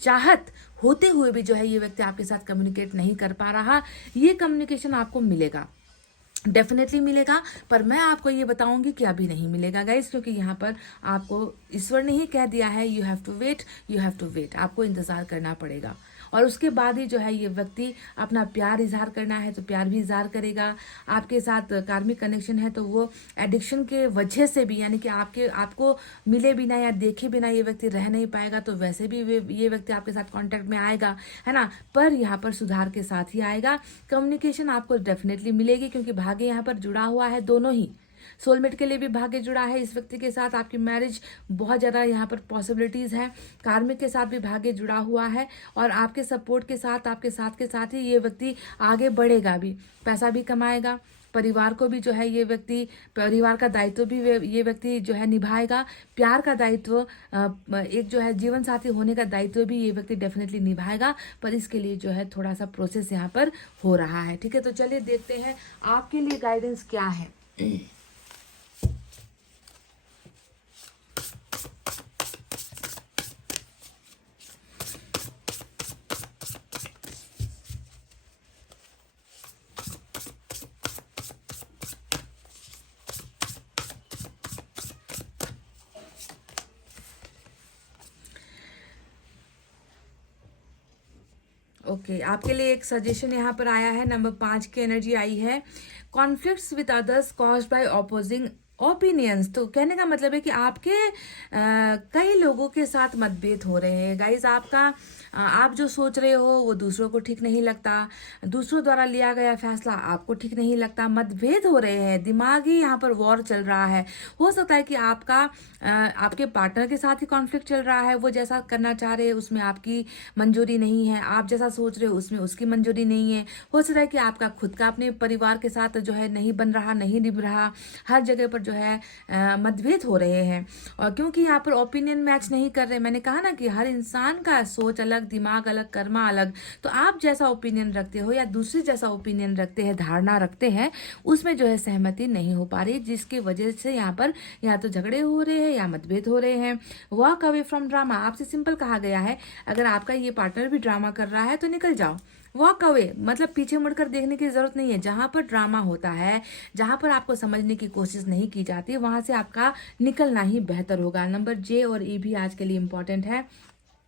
चाहत होते हुए भी जो है ये व्यक्ति आपके साथ कम्युनिकेट नहीं कर पा रहा। ये कम्युनिकेशन आपको मिलेगा, डेफिनेटली मिलेगा, पर मैं आपको ये बताऊंगी कि अभी नहीं मिलेगा गाइस, क्योंकि यहाँ पर आपको ईश्वर ने ही कह दिया है यू हैव टू वेट, आपको इंतज़ार करना पड़ेगा। और उसके बाद ही जो है ये व्यक्ति अपना प्यार इजहार करना है तो प्यार भी इजहार करेगा। आपके साथ कार्मिक कनेक्शन है तो वो एडिक्शन के वजह से भी, यानी कि आपको मिले बिना या देखे बिना ये व्यक्ति रह नहीं पाएगा, तो वैसे भी ये व्यक्ति आपके साथ कांटेक्ट में आएगा, है ना, पर यहाँ पर सुधार के साथ ही आएगा। कम्युनिकेशन आपको डेफिनेटली मिलेगी क्योंकि भाग्य यहाँ पर जुड़ा हुआ है, दोनों ही। सोलमेट के लिए भी भाग्य जुड़ा है इस व्यक्ति के साथ, आपकी मैरिज बहुत ज़्यादा यहाँ पर पॉसिबिलिटीज़ है। कार्मिक के साथ भी भाग्य जुड़ा हुआ है और आपके सपोर्ट के साथ, आपके साथ के साथ ही ये व्यक्ति आगे बढ़ेगा भी, पैसा भी कमाएगा। परिवार को भी जो है ये व्यक्ति, परिवार का दायित्व भी ये व्यक्ति जो है निभाएगा। प्यार का दायित्व, एक जो है जीवन साथी होने का दायित्व भी ये व्यक्ति डेफिनेटली निभाएगा, पर इसके लिए जो है थोड़ा सा प्रोसेस यहाँ पर हो रहा है। ठीक है, तो चलिए देखते हैं आपके लिए गाइडेंस क्या है। ओके, आपके लिए एक सजेशन यहाँ पर आया है, नंबर 5 की एनर्जी आई है। Conflicts with others caused by opposing opinions. तो कहने का मतलब है कि आपके कई लोगों के साथ मतभेद हो रहे हैं गाइज। आप जो सोच रहे हो वो दूसरों को ठीक नहीं लगता, दूसरों द्वारा लिया गया फैसला आपको ठीक नहीं लगता, मतभेद हो रहे हैं, दिमागी यहाँ पर वॉर चल रहा है। हो सकता है कि आपके पार्टनर के साथ ही कॉन्फ्लिक्ट चल रहा है, वो जैसा करना चाह रहे हैं उसमें आपकी मंजूरी नहीं है, आप जैसा सोच रहे हो उसमें उसकी मंजूरी नहीं है। हो सकता है कि आपका खुद का अपने परिवार के साथ जो है नहीं बन रहा, नहीं निभ रहा, हर जगह पर जो है मतभेद हो रहे हैं। और क्योंकि यहाँ पर ओपिनियन मैच नहीं कर रहे, मैंने कहा ना कि हर इंसान का सोच अलग, दिमाग अलग, कर्मा अलग, तो आप जैसा ओपिनियन रखते हो या दूसरे जैसा ओपिनियन रखते हैं, धारणा रखते हैं, उसमें जो है सहमति नहीं हो पा रही, जिसकी वजह से यहाँ पर या तो झगड़े हो रहे हैं या मतभेद हो रहे हैं। वॉक अवे फ्रॉम ड्रामा, आपसे सिंपल कहा गया है, अगर आपका ये पार्टनर भी ड्रामा कर रहा है तो निकल जाओ। वॉक अवे मतलब पीछे मुड़कर देखने की जरूरत नहीं है। जहां पर ड्रामा होता है, जहां पर आपको समझने की कोशिश नहीं की जाती, वहां से आपका निकलना ही बेहतर होगा। नंबर जे और ई भी आज के लिए इंपॉर्टेंट है,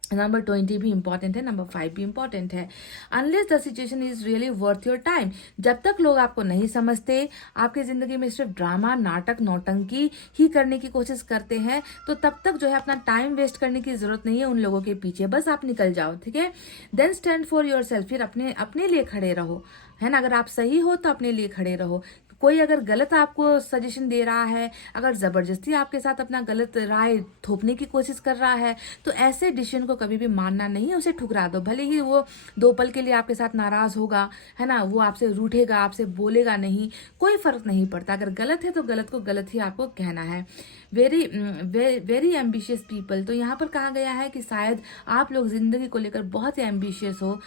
नंबर 20 भी इंपॉर्टेंट है, नंबर 5 भी इंपॉर्टेंट है। Unless the situation is really worth your time, जब तक लोग आपको नहीं समझते, आपकी जिंदगी में सिर्फ ड्रामा, नाटक, नौटंकी ही करने की कोशिश करते हैं, तो तब तक जो है अपना टाइम वेस्ट करने की जरूरत नहीं है उन लोगों के पीछे, बस आप निकल जाओ। ठीक है, then stand for yourself, फिर अपने लिए खड़े रहो, है ना। अगर आप सही हो तो अपने लिए खड़े रहो। कोई अगर गलत आपको सजेशन दे रहा है, अगर जबरदस्ती आपके साथ अपना गलत राय थोपने की कोशिश कर रहा है, तो ऐसे डिसीजन को कभी भी मानना नहीं है, उसे ठुकरा दो। भले ही वो 2 पल के लिए आपके साथ नाराज होगा, है ना, वो आपसे रूठेगा, आपसे बोलेगा नहीं, कोई फर्क नहीं पड़ता। अगर गलत है तो गलत को गलत ही आपको कहना है। वेरी एम्बिशियस पीपल, तो यहाँ पर कहा गया है कि शायद आप लोग जिंदगी को लेकर बहुत ही एम्बिशियस हो,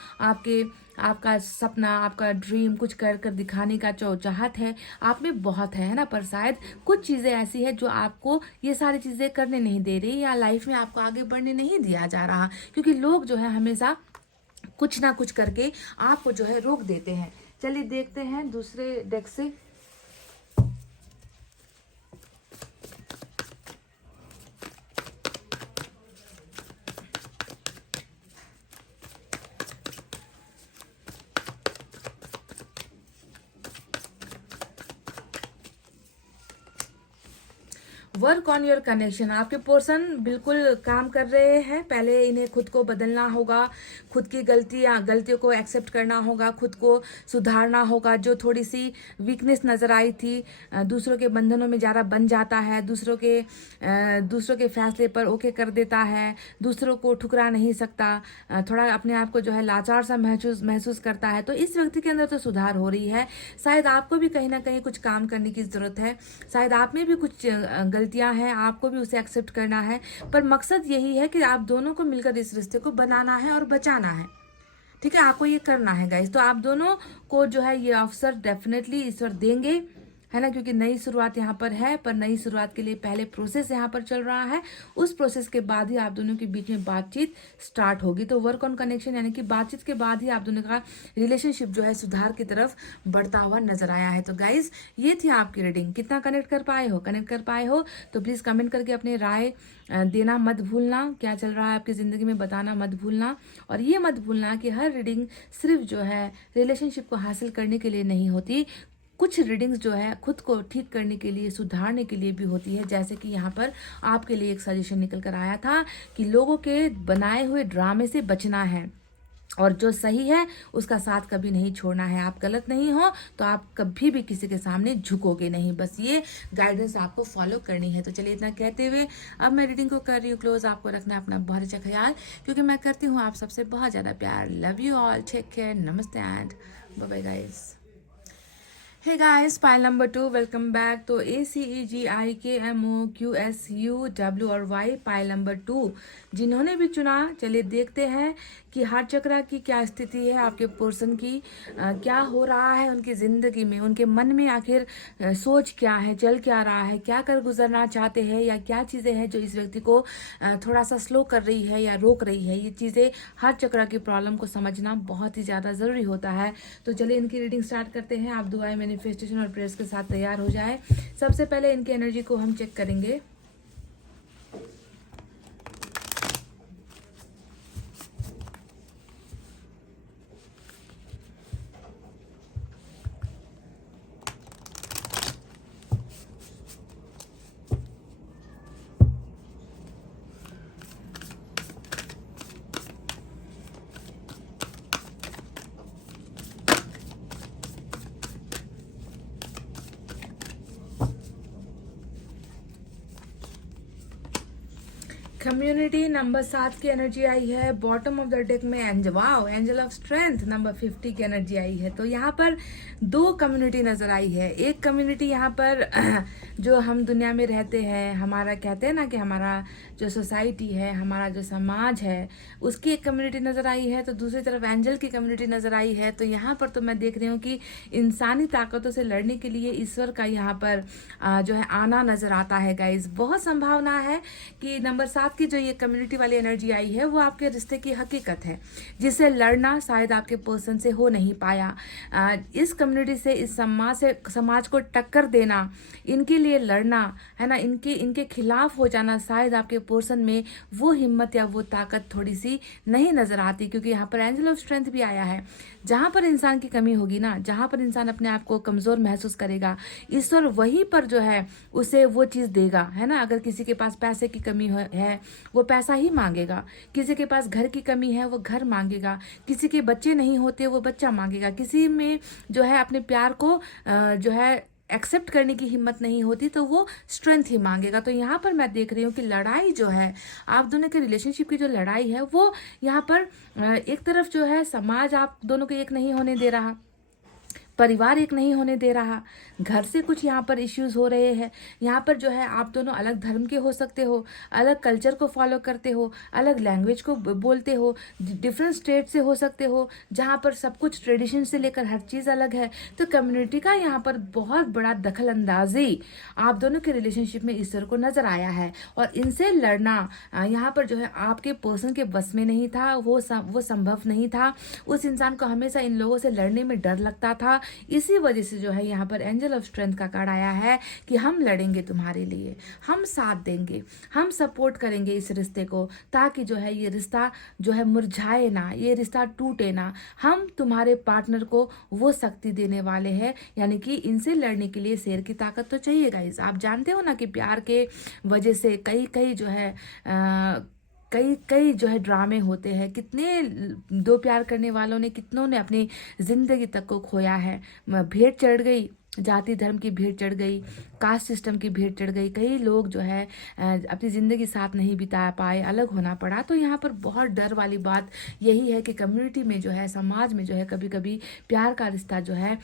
आपका सपना, आपका ड्रीम, कुछ कर कर दिखाने का जो चाहत है आप में बहुत है ना, पर शायद कुछ चीज़ें ऐसी है जो आपको ये सारी चीज़ें करने नहीं दे रही, या लाइफ में आपको आगे बढ़ने नहीं दिया जा रहा, क्योंकि लोग जो है हमेशा कुछ ना कुछ करके आपको जो है रोक देते हैं। चलिए देखते हैं दूसरे डेक से। वर्क ऑन योर कनेक्शन, आपके पर्सन बिल्कुल काम कर रहे हैं। पहले इन्हें खुद को बदलना होगा, खुद की गलतियों को एक्सेप्ट करना होगा, खुद को सुधारना होगा। जो थोड़ी सी वीकनेस नज़र आई थी, दूसरों के बंधनों में ज़्यादा बन जाता है, दूसरों के फैसले पर ओके कर देता है, दूसरों को ठुकरा नहीं सकता, थोड़ा अपने आप को जो है लाचार सा महसूस करता है, तो इस व्यक्ति के अंदर तो सुधार हो रही है। शायद आपको भी कहीं ना कहीं कुछ काम करने की ज़रूरत है, शायद आप में भी कुछ गलतियां हैं, आपको भी उसे एक्सेप्ट करना है, पर मकसद यही है कि आप दोनों को मिलकर इस रिश्ते को बनाना है और बचाना है। ठीक है, आपको ये करना है गाइस। तो आप दोनों को जो है ये अवसर डेफिनेटली ईश्वर देंगे, है ना, क्योंकि नई शुरुआत यहाँ पर है, पर नई शुरुआत के लिए पहले प्रोसेस यहाँ पर चल रहा है। उस प्रोसेस के बाद ही आप दोनों के बीच में बातचीत स्टार्ट होगी। तो वर्क ऑन कनेक्शन यानी कि बातचीत के बाद ही आप दोनों का रिलेशनशिप जो है सुधार की तरफ बढ़ता हुआ नजर आया है। तो गाइज, ये थी आपकी रीडिंग। कितना कनेक्ट कर पाए हो? कनेक्ट कर पाए हो तो प्लीज़ कमेंट करके अपने राय देना मत भूलना। क्या चल रहा है आपकी ज़िंदगी में बताना मत भूलना। और ये मत भूलना कि हर रीडिंग सिर्फ जो है रिलेशनशिप को हासिल करने के लिए नहीं होती। कुछ रीडिंग्स जो है खुद को ठीक करने के लिए, सुधारने के लिए भी होती है। जैसे कि यहाँ पर आपके लिए एक सजेशन निकल कर आया था कि लोगों के बनाए हुए ड्रामे से बचना है और जो सही है उसका साथ कभी नहीं छोड़ना है। आप गलत नहीं हो तो आप कभी भी किसी के सामने झुकोगे नहीं। बस ये गाइडेंस आपको फॉलो करनी है। तो चलिए, इतना कहते हुए अब मैं रीडिंग को कर रही हूँ क्लोज। आपको रखना है अपना बहुत अच्छा ख्याल, क्योंकि मैं करती हूँ आप सबसे बहुत ज़्यादा प्यार। Love you all, take care, नमस्ते and bye bye guys. Hey guys, pile number 2, welcome back. तो ACEGIKMOQSUW और Y पाइल नंबर 2 जिन्होंने भी चुना, चलिए देखते हैं कि हार्ट चक्रा की क्या स्थिति है, आपके पर्सन की क्या हो रहा है उनकी ज़िंदगी में, उनके मन में आखिर सोच क्या है, चल क्या रहा है, क्या कर गुजरना चाहते हैं, या क्या चीज़ें हैं जो इस व्यक्ति को थोड़ा सा स्लो कर रही है या रोक रही है। ये चीज़ें हार्ट चक्रा की प्रॉब्लम को समझना बहुत ही ज़्यादा ज़रूरी होता है। तो चलिए इनकी रीडिंग स्टार्ट करते हैं। आप दुआएं, मैनिफेस्टेशन और प्रेयर्स के साथ तैयार हो जाए। सबसे पहले इनकी एनर्जी को हम चेक करेंगे। कम्युनिटी नंबर 7 की एनर्जी आई है। बॉटम ऑफ द डेक में angel, wow, angel of strength number 50 की एनर्जी आई है। तो यहाँ पर 2 कम्युनिटी नजर आई है। एक कम्युनिटी यहाँ पर जो हम दुनिया में रहते हैं, हमारा कहते हैं ना कि हमारा जो सोसाइटी है, हमारा जो समाज है, उसकी एक कम्युनिटी नजर आई है। तो दूसरी तरफ एंजल की कम्युनिटी नजर आई है। तो यहाँ पर तो मैं देख रही हूँ कि इंसानी ताकतों से लड़ने के लिए ईश्वर का यहाँ पर जो है आना नजर आता है। गाइज, बहुत संभावना है कि नंबर 7 की जो ये कम्युनिटी वाली एनर्जी आई है वो आपके रिश्ते की हकीकत है, जिससे लड़ना शायद आपके पर्सन से हो नहीं पाया। इस कम्युनिटी से, इस समाज को टक्कर देना, इनके लिए लड़ना, है ना, इनके खिलाफ हो जाना, शायद आपके पर्सन में वो हिम्मत या वो ताकत थोड़ी सी नहीं नजर आती। क्योंकि यहाँ पर एंजल ऑफ स्ट्रेंथ भी आया है। जहां पर इंसान की कमी होगी ना, जहां पर इंसान अपने आप को कमजोर महसूस करेगा, ईश्वर वहीं पर जो है उसे वो चीज देगा, है ना। अगर किसी के पास पैसे की कमी है वो पैसा ही मांगेगा, किसी के पास घर की कमी है वो घर मांगेगा, किसी के बच्चे नहीं होते वो बच्चा मांगेगा, किसी में जो है अपने प्यार को जो है एक्सेप्ट करने की हिम्मत नहीं होती तो वो स्ट्रेंथ ही मांगेगा। तो यहाँ पर मैं देख रही हूँ कि लड़ाई जो है, आप दोनों के रिलेशनशिप की जो लड़ाई है वो यहाँ पर एक तरफ जो है समाज आप दोनों को एक नहीं होने दे रहा, परिवार एक नहीं होने दे रहा, घर से कुछ यहाँ पर इश्यूज हो रहे हैं। यहाँ पर जो है आप दोनों अलग धर्म के हो सकते हो, अलग कल्चर को फॉलो करते हो, अलग लैंग्वेज को बोलते हो, डिफरेंट स्टेट से हो सकते हो, जहाँ पर सब कुछ ट्रेडिशन से लेकर हर चीज़ अलग है। तो कम्युनिटी का यहाँ पर बहुत बड़ा दखल अंदाजी आप दोनों के रिलेशनशिप में ईश्वर को नजर आया है। और इनसे लड़ना यहाँ पर जो है आपके पर्सन के बस में नहीं था, वो संभव नहीं था। उस इंसान को हमेशा इन लोगों से लड़ने में डर लगता था। इसी वजह से जो है यहाँ पर एंजल ऑफ स्ट्रेंथ का कार्ड आया है कि हम लड़ेंगे तुम्हारे लिए, हम साथ देंगे, हम सपोर्ट करेंगे इस रिश्ते को, ताकि जो है ये रिश्ता जो है मुरझाए ना, ये रिश्ता टूटे ना। हम तुम्हारे पार्टनर को वो शक्ति देने वाले हैं। यानी कि इनसे लड़ने के लिए शेर की ताकत तो चाहिए गाइस। आप जानते हो ना कि प्यार के वजह से कई जो है कई जो है ड्रामे होते हैं। कितने दो प्यार करने वालों ने, कितनों ने अपनी जिंदगी तक को खोया है। भेंट चढ़ गई, जाति धर्म की भेंट चढ़ गई, कास्ट सिस्टम की भेंट चढ़ गई। कई लोग जो है अपनी ज़िंदगी साथ नहीं बिता पाए, अलग होना पड़ा। तो यहाँ पर बहुत डर वाली बात यही है कि कम्युनिटी में जो है, समाज में जो है, कभी कभी प्यार का रिश्ता जो है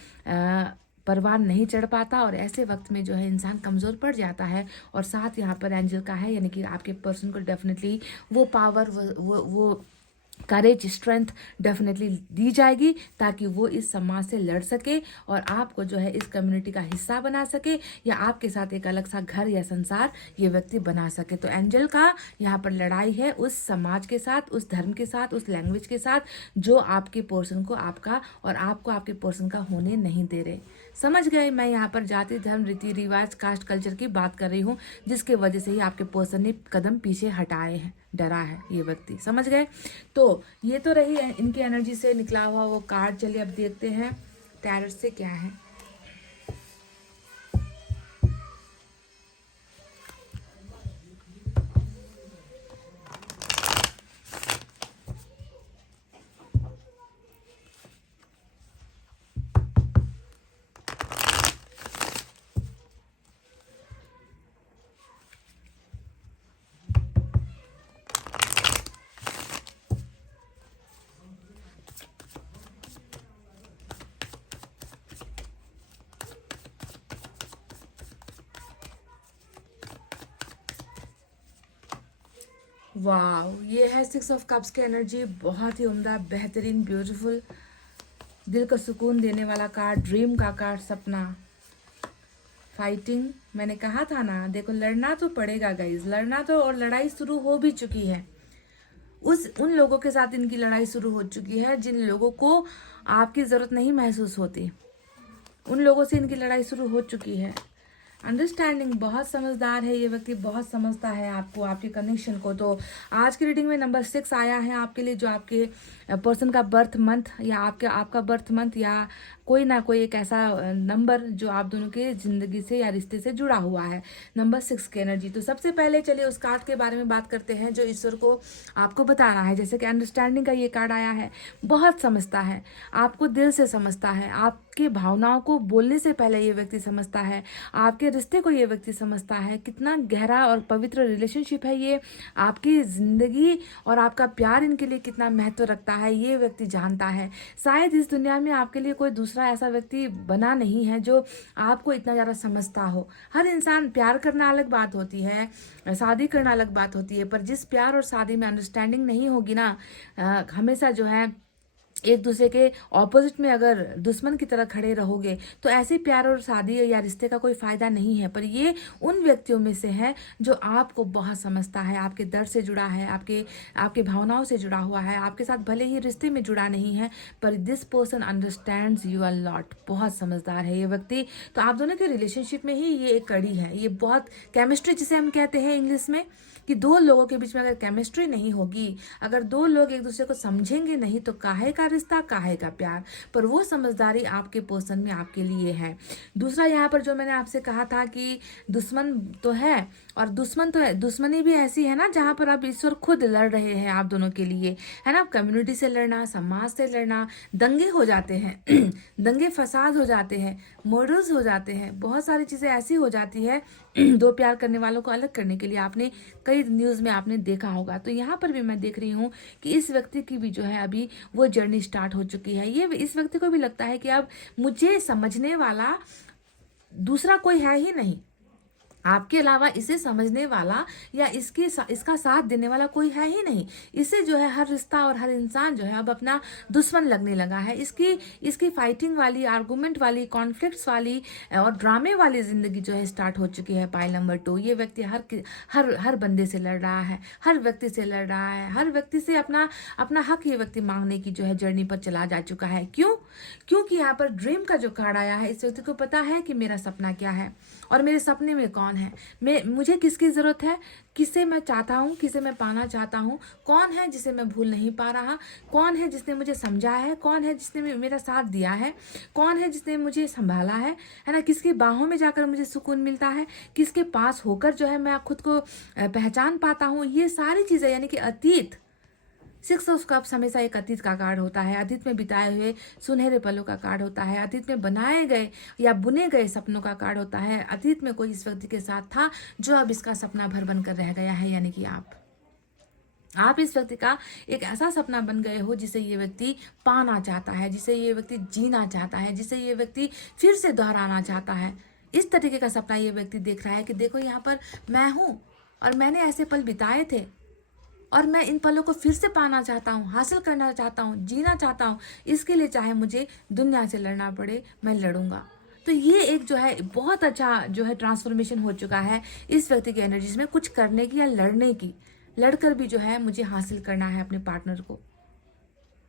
परवान नहीं चढ़ पाता और ऐसे वक्त में जो है इंसान कमज़ोर पड़ जाता है। और साथ यहाँ पर एंजल का है, यानी कि आपके पर्सन को डेफिनेटली वो पावर, वो करेज, स्ट्रेंथ डेफिनेटली दी जाएगी ताकि वो इस समाज से लड़ सके और आपको जो है इस कम्युनिटी का हिस्सा बना सके या आपके साथ एक अलग सा घर या संसार ये व्यक्ति बना सके। तो एंजल का यहाँ पर लड़ाई है उस समाज के साथ, उस धर्म के साथ, उस लैंग्वेज के साथ जो आपके पोर्शन को आपका और आपको आपके पोर्शन का होने नहीं दे रहे। समझ गए? मैं यहाँ पर जाति, धर्म, रीति रिवाज, कास्ट, कल्चर की बात कर रही हूँ जिसके वजह से ही आपके पर्सन ने कदम पीछे हटाए हैं, डरा है ये व्यक्ति। समझ गए? तो ये तो रही है इनकी एनर्जी से निकला हुआ वो कार्ड। चलिए अब देखते हैं टैरोट से क्या है। वाह, ये है 6 ऑफ कप्स की एनर्जी। बहुत ही उम्दा, बेहतरीन, ब्यूटीफुल, दिल को सुकून देने वाला कार्ड, ड्रीम का कार्ड, सपना, फाइटिंग। मैंने कहा था ना, देखो लड़ना तो पड़ेगा गाइज, लड़ना तो, और लड़ाई शुरू हो भी चुकी है। उन लोगों के साथ इनकी लड़ाई शुरू हो चुकी है जिन लोगों को आपकी ज़रूरत नहीं महसूस होती, उन लोगों से इनकी लड़ाई शुरू हो चुकी है। अंडरस्टैंडिंग, बहुत समझदार है ये व्यक्ति, बहुत समझता है आपको, आपके कनेक्शन को। तो आज की रीडिंग में नंबर 6 आया है आपके लिए, जो आपके पर्सन का बर्थ मंथ या आपका बर्थ मंथ या कोई ना कोई एक ऐसा नंबर जो आप दोनों के ज़िंदगी से या रिश्ते से जुड़ा हुआ है, नंबर 6 की एनर्जी। तो सबसे पहले चलिए उस कार्ड के बारे में बात करते हैं जो ईश्वर को आपको बता रहा है। जैसे कि अंडरस्टैंडिंग का ये कार्ड आया है, बहुत समझता है आपको, दिल से समझता है, आपकी भावनाओं को बोलने से पहले ये व्यक्ति समझता है, आपके रिश्ते को ये व्यक्ति समझता है, कितना गहरा और पवित्र रिलेशनशिप है ये, आपकी ज़िंदगी और आपका प्यार इनके लिए कितना महत्व रखता है ये व्यक्ति जानता है। शायद इस दुनिया में आपके लिए कोई दूसरा ऐसा व्यक्ति बना नहीं है जो आपको इतना ज़्यादा समझता हो। हर इंसान, प्यार करना अलग बात होती है, शादी करना अलग बात होती है, पर जिस प्यार और शादी में अंडरस्टैंडिंग नहीं होगी ना, हमेशा जो है एक दूसरे के ऑपोजिट में अगर दुश्मन की तरह खड़े रहोगे तो ऐसे प्यार और शादी या रिश्ते का कोई फ़ायदा नहीं है। पर ये उन व्यक्तियों में से है जो आपको बहुत समझता है, आपके दर्द से जुड़ा है, आपके भावनाओं से जुड़ा हुआ है, आपके साथ भले ही रिश्ते में जुड़ा नहीं है, पर this person understands you a lot. बहुत समझदार है ये व्यक्ति। तो आप दोनों के रिलेशनशिप में ही ये एक कड़ी है, ये बहुत केमिस्ट्री जिसे हम कहते हैं इंग्लिश में, कि दो लोगों के बीच में अगर केमिस्ट्री नहीं होगी, अगर दो लोग एक दूसरे को समझेंगे नहीं, तो काहे का रिश्ता, काहे का प्यार। पर वो समझदारी आपके पर्सन में आपके लिए है। दूसरा, यहाँ पर जो मैंने आपसे कहा था कि दुश्मन तो है, और दुश्मन तो है, दुश्मनी भी ऐसी है ना जहाँ पर अब ईश्वर खुद लड़ रहे हैं आप दोनों के लिए, है ना। कम्युनिटी से लड़ना, समाज से लड़ना, दंगे हो जाते हैं दंगे फसाद हो जाते हैं, मर्डर्स हो जाते हैं, बहुत सारी चीज़ें ऐसी हो जाती है दो प्यार करने वालों को अलग करने के लिए। आपने कई न्यूज़ में आपने देखा होगा। तो यहाँ पर भी मैं देख रही हूँ कि इस व्यक्ति की भी जो है अभी वो जर्नी स्टार्ट हो चुकी है। ये इस व्यक्ति को भी लगता है कि अब मुझे समझने वाला दूसरा कोई है ही नहीं, आपके अलावा इसे समझने वाला या इसका साथ देने वाला कोई है ही नहीं। इसे जो है हर रिश्ता और हर इंसान जो है अब अपना दुश्मन लगने लगा है। इसकी फाइटिंग वाली, आर्गूमेंट वाली, कॉन्फ्लिक्ट्स वाली और ड्रामे वाली ज़िंदगी जो है स्टार्ट हो चुकी है। पाइल नंबर 2, ये व्यक्ति हर बंदे से लड़ रहा है, हर व्यक्ति से लड़ रहा है, हर व्यक्ति से अपना हक ये व्यक्ति मांगने की जो है जर्नी पर चला जा चुका है। क्योंकि यहाँ पर ड्रीम का जो कार्ड आया है, इस व्यक्ति को पता है कि मेरा सपना क्या है और मेरे सपने में कौन है, मुझे किसकी ज़रूरत है, किसे मैं चाहता हूँ, किसे मैं पाना चाहता हूँ, कौन है जिसे मैं भूल नहीं पा रहा, कौन है जिसने मुझे समझा है, कौन है जिसने मेरा साथ दिया है, कौन है जिसने मुझे संभाला है ना। किसकी बाहों में जाकर मुझे सुकून मिलता है, किसके पास होकर जो है मैं खुद को पहचान पाता हूँ। ये सारी चीज़ें, यानी कि अतीत, 6 ऑफ कप्स हमेशा एक अतीत का कार्ड होता है, अतीत में बिताए हुए सुनहरे पलों का कार्ड होता है, अतीत में बनाए गए या बुने गए सपनों का कार्ड होता है। अतीत में कोई इस व्यक्ति के साथ था जो अब इसका सपना भर बनकर रह गया है, यानी कि आप इस व्यक्ति का एक ऐसा सपना बन गए हो जिसे ये व्यक्ति पाना चाहता है, जिसे ये व्यक्ति जीना चाहता है, जिसे ये व्यक्ति फिर से दोहराना चाहता है। इस तरीके का सपना ये व्यक्ति देख रहा है कि देखो यहाँ पर मैं हूँ और मैंने ऐसे पल बिताए थे और मैं इन पलों को फिर से पाना चाहता हूँ, हासिल करना चाहता हूँ, जीना चाहता हूँ। इसके लिए चाहे मुझे दुनिया से लड़ना पड़े, मैं लड़ूंगा। तो ये एक जो है बहुत अच्छा जो है ट्रांसफॉर्मेशन हो चुका है इस व्यक्ति की एनर्जीज में, कुछ करने की या लड़ने की। लड़कर भी जो है मुझे हासिल करना है अपने पार्टनर को।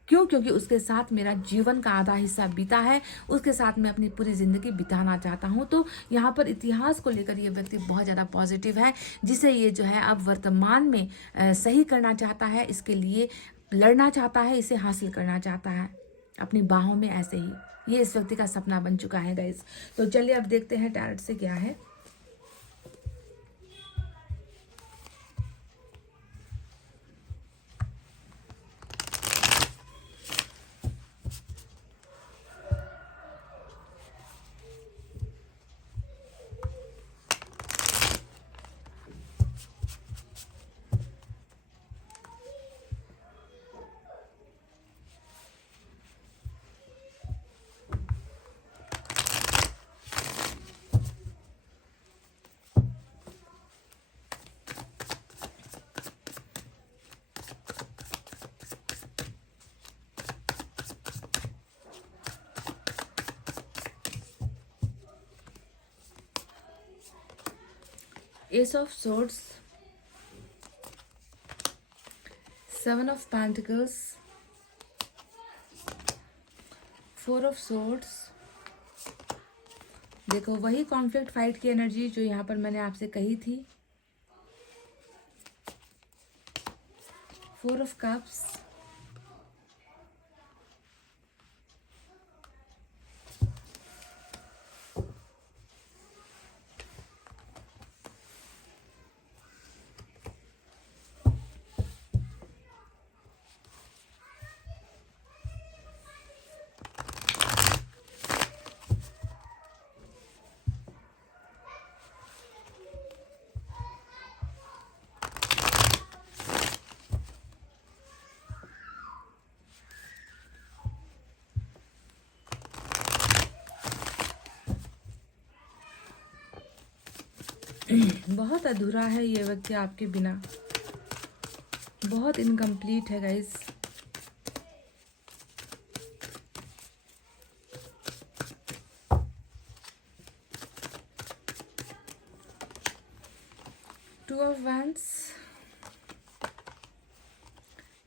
क्यों? क्योंकि उसके साथ मेरा जीवन का आधा हिस्सा बीता है, उसके साथ मैं अपनी पूरी ज़िंदगी बिताना चाहता हूँ। तो यहाँ पर इतिहास को लेकर ये व्यक्ति बहुत ज़्यादा पॉजिटिव है, जिसे ये जो है अब वर्तमान में सही करना चाहता है, इसके लिए लड़ना चाहता है, इसे हासिल करना चाहता है अपनी बाहों में। ऐसे ही ये इस व्यक्ति का सपना बन चुका है गाइस। तो चलिए अब देखते हैं टैरोट से क्या है। Ace of Swords, Seven of Pentacles, Four of Swords। देखो वही कॉन्फ्लिक्ट फाइट की एनर्जी जो यहाँ पर मैंने आपसे कही थी। Four of Cups, बहुत अधूरा है ये व्यक्ति आपके बिना, बहुत इनकम्प्लीट है guys. Two of Wands,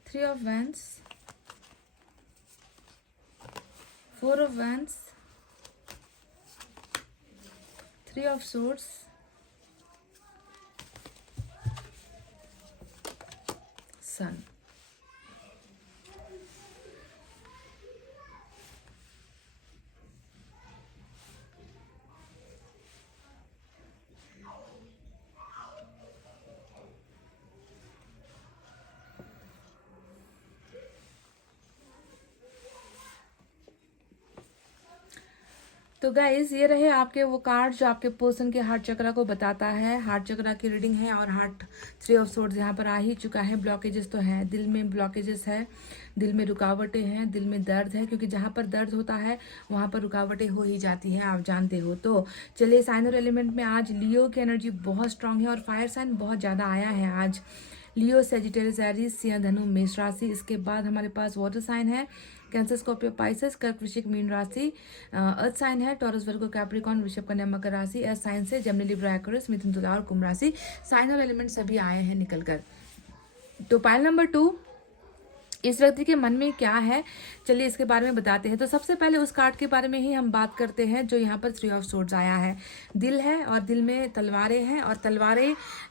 Three of Wands, Four of Wands, Three of Swords, Sun। तो गाइज ये रहे आपके वो कार्ड जो आपके पर्सन के हार्ट चक्रा को बताता है। हार्ट चक्रा की रीडिंग है और हार्ट थ्री ऑफ सोर्ड्स यहाँ पर आ ही चुका है। ब्लॉकेजेस तो है, दिल में ब्लॉकेजेस है, दिल में रुकावटें हैं, दिल में दर्द है, क्योंकि जहाँ पर दर्द होता है वहाँ पर रुकावटें हो ही जाती है, आप जानते हो। तो चलिए साइन और एलिमेंट में आज लियो की एनर्जी बहुत स्ट्रांग है और फायर साइन बहुत ज़्यादा आया है आज। लियो, सेजिटेरियस, एरीज, सिंह, धनु, मेष राशि। इसके बाद हमारे पास वाटर साइन है कैंसर, स्कॉर्पियो, पाइसेस, कर्क, वृश्चिक, मीन राशि। अर्थ साइन है टॉरस, वर्गो, कैप्रिकॉन, वृषभ, कन्या, मकर राशि। एयर साइन से जेमिनी, लिब्रा, एक्वेरियस, मिथुन, तुला और कुंभ राशि। साइन और एलिमेंट सभी आए हैं निकल कर। तो पाइल नंबर 2, इस व्यक्ति के मन में क्या है, चलिए इसके बारे में बताते हैं। तो सबसे पहले उस कार्ड के बारे में ही हम बात करते हैं जो यहाँ पर थ्री ऑफ सोर्ड्स आया है। दिल है और दिल में तलवारें हैं, और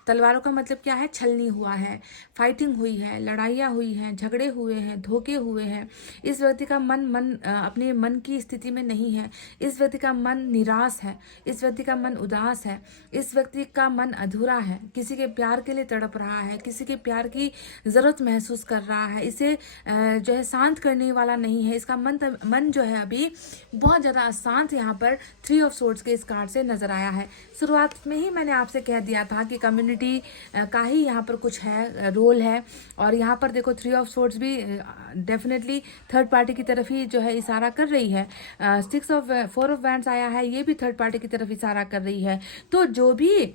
तलवारों का मतलब क्या है, छलनी हुआ है, फाइटिंग हुई है, लड़ाइयाँ हुई हैं, झगड़े हुए हैं, धोखे हुए हैं। इस व्यक्ति का मन अपने मन की स्थिति में नहीं है। इस व्यक्ति का मन निराश है, इस व्यक्ति का मन उदास है, इस व्यक्ति का मन अधूरा है, किसी के प्यार के लिए तड़प रहा है, किसी के प्यार की ज़रूरत महसूस कर रहा है। इसे जो है शांत करने वाला नहीं है। इसका मन जो है अभी बहुत ज़्यादा अशांत यहाँ पर थ्री ऑफ सोर्ड्स के इस कार्ड से नज़र आया है। शुरुआत में ही मैंने आपसे कह दिया था कि कम्युनिटी का ही यहाँ पर कुछ है, रोल है। और यहाँ पर देखो थ्री ऑफ सोर्ड्स भी डेफिनेटली थर्ड पार्टी की तरफ ही जो है इशारा कर रही है। फोर ऑफ वैंड्स आया है, ये भी थर्ड पार्टी की तरफ इशारा कर रही है। तो जो भी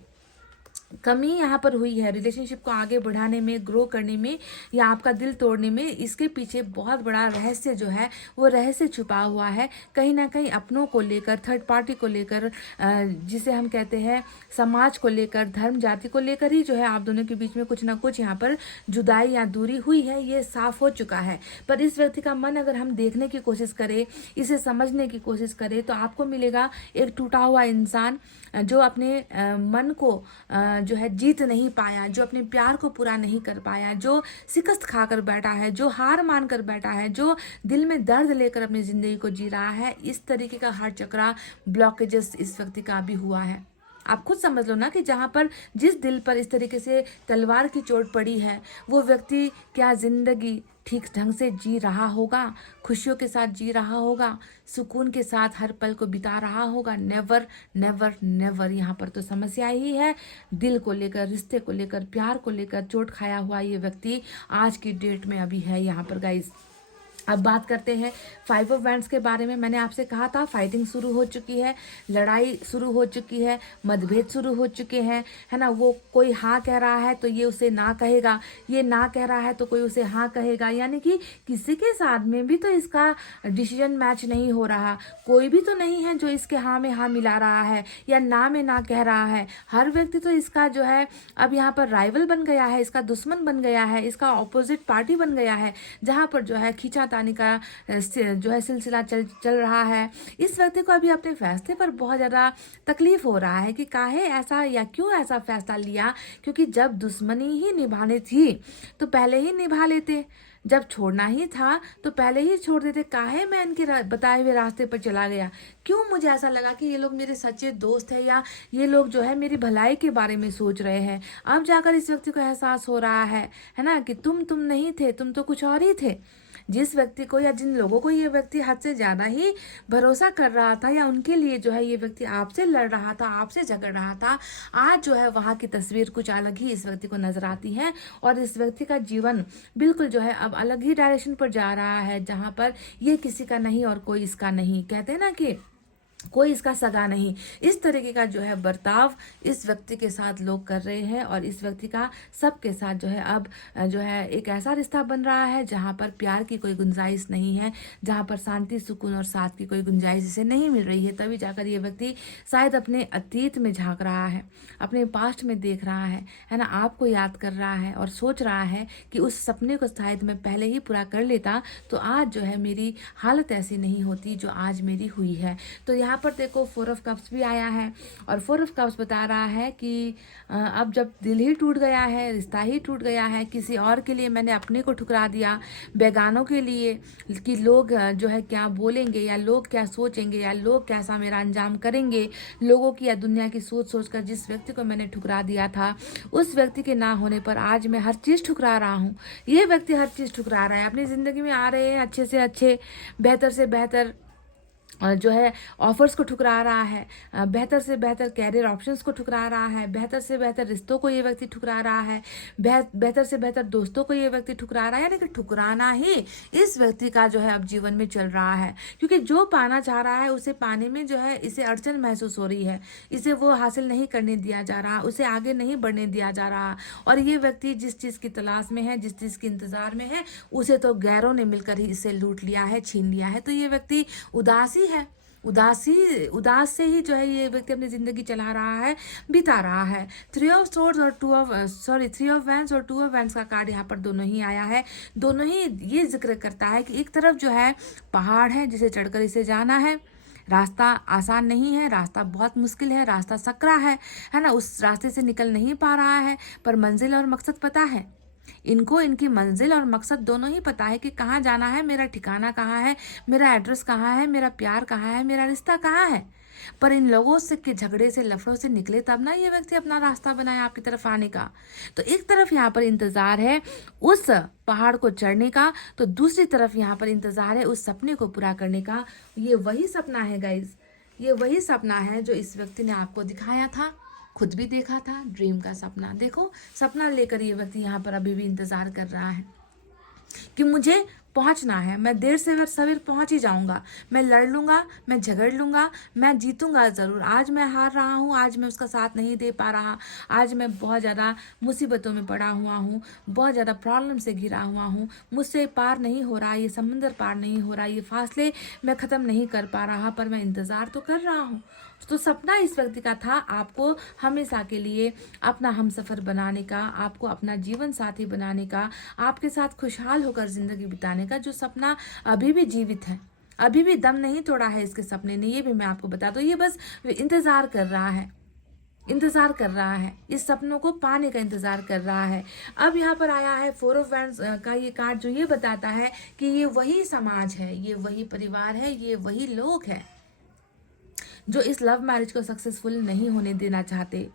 कमी यहाँ पर हुई है रिलेशनशिप को आगे बढ़ाने में, ग्रो करने में या आपका दिल तोड़ने में। इसके पीछे बहुत बड़ा रहस्य जो है वो रहस्य छुपा हुआ है, कहीं ना कहीं अपनों को लेकर, थर्ड पार्टी को लेकर, जिसे हम कहते हैं समाज को लेकर, धर्म जाति को लेकर ही जो है आप दोनों के बीच में कुछ ना कुछ यहाँ पर जुदाई या दूरी हुई है, ये साफ हो चुका है। पर इस व्यक्ति का मन अगर हम देखने की कोशिश करें, इसे समझने की कोशिश करें, तो आपको मिलेगा एक टूटा हुआ इंसान जो अपने मन को जो है जीत नहीं पाया, जो अपने प्यार को पूरा नहीं कर पाया, जो शिकस्त खाकर बैठा है, जो हार मान कर बैठा है, जो दिल में दर्द लेकर अपनी जिंदगी को जी रहा है। इस तरीके का हर चक्रा ब्लॉकेजेस इस व्यक्ति का भी हुआ है। आप खुद समझ लो ना कि जहाँ पर जिस दिल पर इस तरीके से तलवार की चोट पड़ी है, वो व्यक्ति क्या जिंदगी ठीक ढंग से जी रहा होगा, खुशियों के साथ जी रहा होगा, सुकून के साथ हर पल को बिता रहा होगा? Never never never. यहाँ पर तो समस्या ही है दिल को लेकर, रिश्ते को लेकर, प्यार को लेकर। चोट खाया हुआ ये व्यक्ति आज की डेट में अभी है यहाँ पर गाइज। अब बात करते हैं 5 ऑफ वैंड्स के बारे में। मैंने आपसे कहा था फाइटिंग शुरू हो चुकी है, लड़ाई शुरू हो चुकी है, मतभेद शुरू हो चुके हैं, है ना। वो कोई हाँ कह रहा है तो ये उसे ना कहेगा, ये ना कह रहा है तो कोई उसे हाँ कहेगा। यानी कि किसी के साथ में भी तो इसका डिसीजन मैच नहीं हो रहा। कोई भी तो नहीं है जो इसके हाँ में हाँ मिला रहा है या ना में ना कह रहा है। हर व्यक्ति तो इसका जो है अब यहाँ पर राइवल बन गया है, इसका दुश्मन बन गया है, इसका ऑपोजिट पार्टी बन गया है, जहाँ पर जो है खींचातानी का जो है सिलसिला चल रहा है। इस व्यक्ति को अभी अपने फैसले पर बहुत ज़्यादा तकलीफ हो रहा है कि काहे ऐसा या क्यों ऐसा फैसला लिया, क्योंकि जब दुश्मनी ही निभानी थी तो पहले ही निभा लेते, जब छोड़ना ही था तो पहले ही छोड़ देते। काहे मैं इनके बताए हुए रास्ते पर चला गया? क्यों मुझे ऐसा लगा कि ये लोग मेरे सच्चे दोस्त हैं या ये लोग जो है मेरी भलाई के बारे में सोच रहे हैं? अब जाकर इस व्यक्ति को एहसास हो रहा है ना, कि तुम नहीं थे, तुम तो कुछ और ही थे। जिस व्यक्ति को या जिन लोगों को ये व्यक्ति हद से ज्यादा ही भरोसा कर रहा था या उनके लिए जो है ये व्यक्ति आपसे लड़ रहा था, आपसे झगड़ रहा था, आज जो है वहां की तस्वीर कुछ अलग ही इस व्यक्ति को नजर आती है। और इस व्यक्ति का जीवन बिल्कुल जो है अब अलग ही डायरेक्शन पर जा रहा है, जहां पर ये किसी का नहीं और कोई इसका नहीं। कहते हैं ना कि कोई इसका सगा नहीं। इस तरीके का जो है बर्ताव इस व्यक्ति के साथ लोग कर रहे हैं और इस व्यक्ति का सबके साथ जो है अब जो है एक ऐसा रिश्ता बन रहा है जहां पर प्यार की कोई गुंजाइश नहीं है, जहां पर शांति, सुकून और साथ की कोई गुंजाइश इसे नहीं मिल रही है। तभी जाकर ये व्यक्ति शायद अपने अतीत में झांक रहा है, अपने पास्ट में देख रहा है ना, आपको याद कर रहा है और सोच रहा है कि उस सपने को शायद मैं पहले ही पूरा कर लेता तो आज जो है मेरी हालत ऐसी नहीं होती जो आज मेरी हुई है। तो यहाँ पर देखो 4 ऑफ कप्स भी आया है और 4 ऑफ कप्स बता रहा है कि अब जब दिल ही टूट गया है, रिश्ता ही टूट गया है, किसी और के लिए मैंने अपने को ठुकरा दिया, बेगानों के लिए कि लोग जो है क्या बोलेंगे या लोग क्या सोचेंगे या लोग कैसा मेरा अंजाम करेंगे, लोगों की या दुनिया की सोच कर जिस व्यक्ति को मैंने ठुकरा दिया था, उस व्यक्ति के ना होने पर आज मैं हर चीज़ ठुकरा रहा हूँ। ये व्यक्ति हर चीज़ ठुकरा रहा है, अपनी ज़िंदगी में आ रहे हैं अच्छे से अच्छे, बेहतर से बेहतर जो है ऑफर्स को ठुकरा रहा है, बेहतर से बेहतर कैरियर ऑप्शंस को ठुकरा रहा है, बेहतर से बेहतर रिश्तों को ये व्यक्ति ठुकरा रहा है, बेहतर से बेहतर दोस्तों को ये व्यक्ति ठुकरा रहा है। यानी कि ठुकराना ही इस व्यक्ति का जो है अब जीवन में चल रहा है, क्योंकि जो पाना चाह रहा है उसे पाने में जो है इसे अड़चन महसूस हो रही है, इसे वो हासिल नहीं करने दिया जा रहा, उसे आगे नहीं बढ़ने दिया जा रहा। और ये व्यक्ति जिस चीज़ की तलाश में है, जिस चीज़ के इंतजार में है, उसे तो गैरों ने मिलकर ही इसे लूट लिया है, छीन लिया है। तो ये व्यक्ति उदासी है, उदास से ही जो है ये व्यक्ति अपनी जिंदगी चला रहा है, बिता रहा है। 3 ऑफ सोर्ड्स और 3 ऑफ वैंड्स और 2 ऑफ वैंड्स का कार्ड यहाँ पर दोनों ही आया है। दोनों ही ये जिक्र करता है कि एक तरफ जो है पहाड़ है जिसे चढ़कर इसे जाना है, रास्ता आसान नहीं है, रास्ता बहुत मुश्किल है, रास्ता सकरा है ना, उस रास्ते से निकल नहीं पा रहा है, पर मंजिल और मकसद पता है इनको, इनकी मंजिल और मकसद दोनों ही पता है कि कहाँ जाना है, मेरा ठिकाना कहाँ है, मेरा एड्रेस कहाँ है, मेरा प्यार कहाँ है, मेरा रिश्ता कहाँ है। पर इन लोगों से के झगड़े से, लफड़ों से निकले तब ना ये व्यक्ति अपना रास्ता बनाया आपकी तरफ आने का। तो एक तरफ यहाँ पर इंतजार है उस पहाड़ को चढ़ने का, तो दूसरी तरफ यहाँ पर इंतजार है उस सपने को पूरा करने का। ये वही सपना है गाइज, ये वही सपना है जो इस व्यक्ति ने आपको दिखाया था, खुद भी देखा था, ड्रीम का सपना। देखो सपना लेकर ये व्यक्ति यहाँ पर अभी भी इंतजार कर रहा है कि मुझे पहुंचना है। मैं देर से अगर सवेर पहुंच ही जाऊंगा, मैं लड़ लूंगा, मैं झगड़ लूंगा, मैं जीतूंगा ज़रूर। आज मैं हार रहा हूँ, आज मैं उसका साथ नहीं दे पा रहा, आज मैं बहुत ज़्यादा मुसीबतों में पड़ा हुआ हूँ, बहुत ज़्यादा प्रॉब्लम से घिरा हुआ हूँ, मुझसे पार नहीं हो रहा, ये समंदर पार नहीं हो रहा, ये फासले मैं ख़त्म नहीं कर पा रहा, पर मैं इंतज़ार तो कर रहा हूँ। तो सपना इस व्यक्ति का था आपको हमेशा के लिए अपना हमसफ़र बनाने का, आपको अपना जीवन साथी बनाने का, आपके साथ खुशहाल होकर ज़िंदगी बिताने का, जो सपना अभी भी जीवित है, अभी भी दम नहीं तोड़ा है इसके सपने ने। ये भी मैं आपको बता दूं, ये बस इंतज़ार कर रहा है, इंतज़ार कर रहा है, इस सपनों को पाने का इंतज़ार कर रहा है। अब यहाँ पर आया है 4 ऑफ वैंड्स का ये कार्ड, जो ये बताता है कि ये वही समाज है, ये वही परिवार है, ये वही लोग हैं जो इस लव मैरिज को सक्सेसफुल नहीं होने देना चाहते,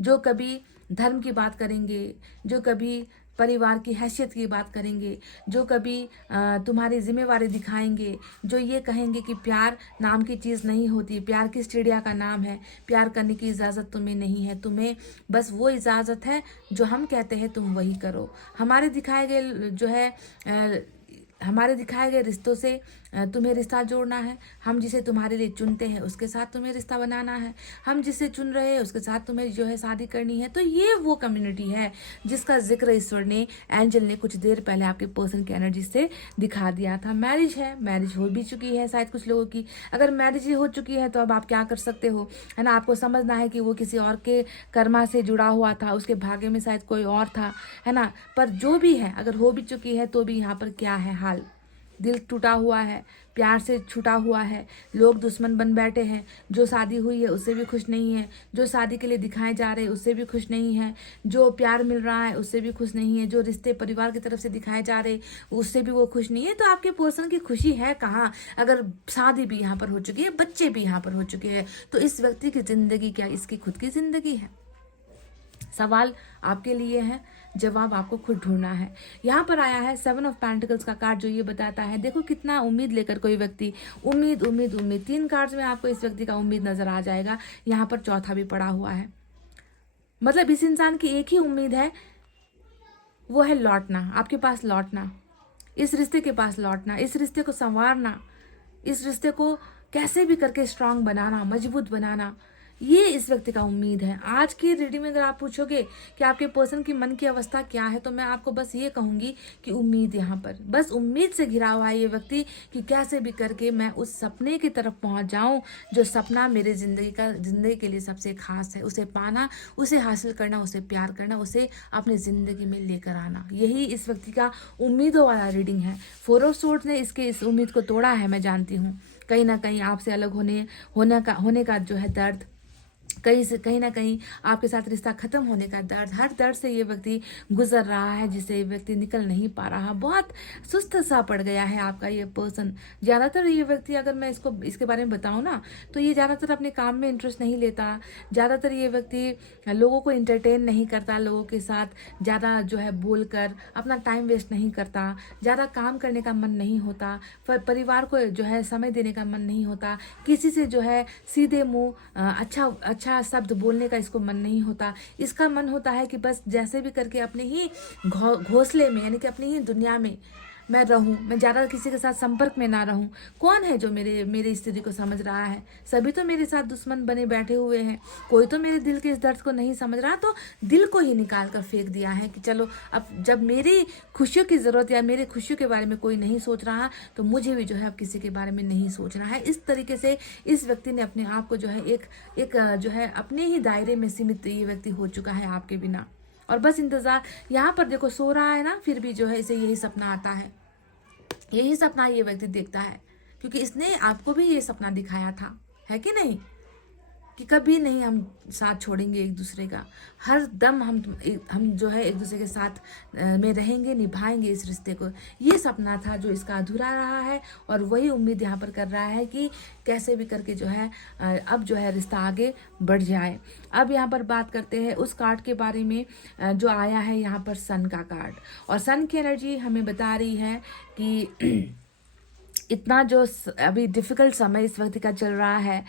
जो कभी धर्म की बात करेंगे, जो कभी परिवार की हैसियत की बात करेंगे, जो कभी तुम्हारी जिम्मेवारी दिखाएंगे, जो ये कहेंगे कि प्यार नाम की चीज़ नहीं होती, प्यार किस चिड़िया का नाम है, प्यार करने की इजाज़त तुम्हें नहीं है, तुम्हें बस वो इजाज़त है जो हम कहते हैं तुम वही करो। हमारे दिखाए गए जो है हमारे दिखाए गए रिश्तों से तुम्हें रिश्ता जोड़ना है, हम जिसे तुम्हारे लिए चुनते हैं उसके साथ तुम्हें रिश्ता बनाना है, हम जिसे चुन रहे हैं उसके साथ तुम्हें जो है शादी करनी है। तो ये वो कम्युनिटी है जिसका जिक्र ईश्वर ने, एंजल ने कुछ देर पहले आपके पर्सन की एनर्जी से दिखा दिया था। मैरिज है, मैरिज हो भी चुकी है शायद कुछ लोगों की। अगर मैरिज ही हो चुकी है तो अब आप क्या कर सकते हो, है ना। आपको समझना है कि वो किसी और के कर्मा से जुड़ा हुआ था, उसके भाग्य में शायद कोई और था, है ना। पर जो भी है, अगर हो भी चुकी है तो भी यहाँ पर क्या है हाल, दिल टूटा हुआ है, प्यार से छूटा हुआ है, लोग दुश्मन बन बैठे हैं। जो शादी हुई है उससे भी खुश नहीं है, जो शादी के लिए दिखाए जा रहे हैं उससे भी खुश नहीं है, जो प्यार मिल रहा है उससे भी खुश नहीं है, जो रिश्ते परिवार की तरफ से दिखाए जा रहे उससे भी वो खुश नहीं है। तो आपके पर्सन की खुशी है कहाँ, अगर शादी भी यहाँ पर हो चुकी है, बच्चे भी यहाँ पर हो चुके हैं, तो इस व्यक्ति की ज़िंदगी क्या इसकी खुद की ज़िंदगी है? सवाल आपके लिए है, जवाब आपको खुद ढूंढना है। यहाँ पर आया है 7 ऑफ पेंटिकल्स का कार्ड, जो ये बताता है, देखो कितना उम्मीद लेकर कोई व्यक्ति, उम्मीद उम्मीद उम्मीद, 3 कार्ड्स में आपको इस व्यक्ति का उम्मीद नजर आ जाएगा। यहाँ पर चौथा भी पड़ा हुआ है, मतलब इस इंसान की एक ही उम्मीद है, वो है लौटना, आपके पास लौटना, इस रिश्ते के पास लौटना, इस रिश्ते को संवारना, इस रिश्ते को कैसे भी करके स्ट्रांग बनाना, मजबूत बनाना, ये इस व्यक्ति का उम्मीद है। आज की रीडिंग में अगर आप पूछोगे कि आपके पर्सन की मन की अवस्था क्या है, तो मैं आपको बस ये कहूंगी कि उम्मीद, यहाँ पर बस उम्मीद से घिरा हुआ है ये व्यक्ति कि कैसे भी करके मैं उस सपने की तरफ पहुंच जाऊं, जो सपना मेरे जिंदगी के लिए सबसे खास है, उसे पाना, उसे हासिल करना, उसे प्यार करना, उसे अपनी जिंदगी में लेकर आना। यही इस व्यक्ति का उम्मीदों वाला रीडिंग है। 4 ऑफ सोर्ड्स ने इसके इस उम्मीद को तोड़ा है, मैं जानती हूँ। कहीं ना कहीं आपसे अलग होने का जो है दर्द, कहीं ना कहीं आपके साथ रिश्ता खत्म होने का दर्द, हर दर्द से ये व्यक्ति गुजर रहा है, जिसे ये व्यक्ति निकल नहीं पा रहा। बहुत सुस्त सा पड़ गया है आपका ये पर्सन। ज़्यादातर ये व्यक्ति, अगर मैं इसके बारे में बताऊं ना, तो ये ज़्यादातर अपने काम में इंटरेस्ट नहीं लेता, ज़्यादातर ये व्यक्ति लोगों को इंटरटेन नहीं करता, लोगों के साथ ज़्यादा जो है बोलकर अपना टाइम वेस्ट नहीं करता, ज़्यादा काम करने का मन नहीं होता, परिवार को जो है समय देने का मन नहीं होता, किसी से जो है सीधे मुंह अच्छा शब्द बोलने का इसको मन नहीं होता। इसका मन होता है कि बस जैसे भी करके अपने ही घोंसले में, यानी कि अपनी ही दुनिया में मैं रहूं, मैं ज़्यादा किसी के साथ संपर्क में ना रहूं। कौन है जो मेरी स्थिति को समझ रहा है? सभी तो मेरे साथ दुश्मन बने बैठे हुए हैं, कोई तो मेरे दिल के इस दर्द को नहीं समझ रहा, तो दिल को ही निकाल कर फेंक दिया है कि चलो अब जब मेरी खुशियों की ज़रूरत या मेरी खुशियों के बारे में कोई नहीं सोच रहा, तो मुझे भी जो है अब किसी के बारे में नहीं सोचना है। इस तरीके से इस व्यक्ति ने अपने आप को जो है एक जो है अपने ही दायरे में सीमित ये व्यक्ति हो चुका है आपके बिना, और बस इंतज़ार। यहाँ पर देखो सो रहा है ना, फिर भी जो है इसे यही सपना आता है, यही सपना ये व्यक्ति देखता है, क्योंकि इसने आपको भी ये सपना दिखाया था, है कि नहीं, कि कभी नहीं हम साथ छोड़ेंगे एक दूसरे का, हर दम हम जो है एक दूसरे के साथ में रहेंगे, निभाएंगे इस रिश्ते को। ये सपना था जो इसका अधूरा रहा है, और वही उम्मीद यहाँ पर कर रहा है कि कैसे भी करके जो है अब जो है रिश्ता आगे बढ़ जाए। अब यहाँ पर बात करते हैं उस कार्ड के बारे में जो आया है यहाँ पर सन का कार्ड, और सन की एनर्जी हमें बता रही है कि इतना जो अभी डिफ़िकल्ट समय इस वक्त का चल रहा है,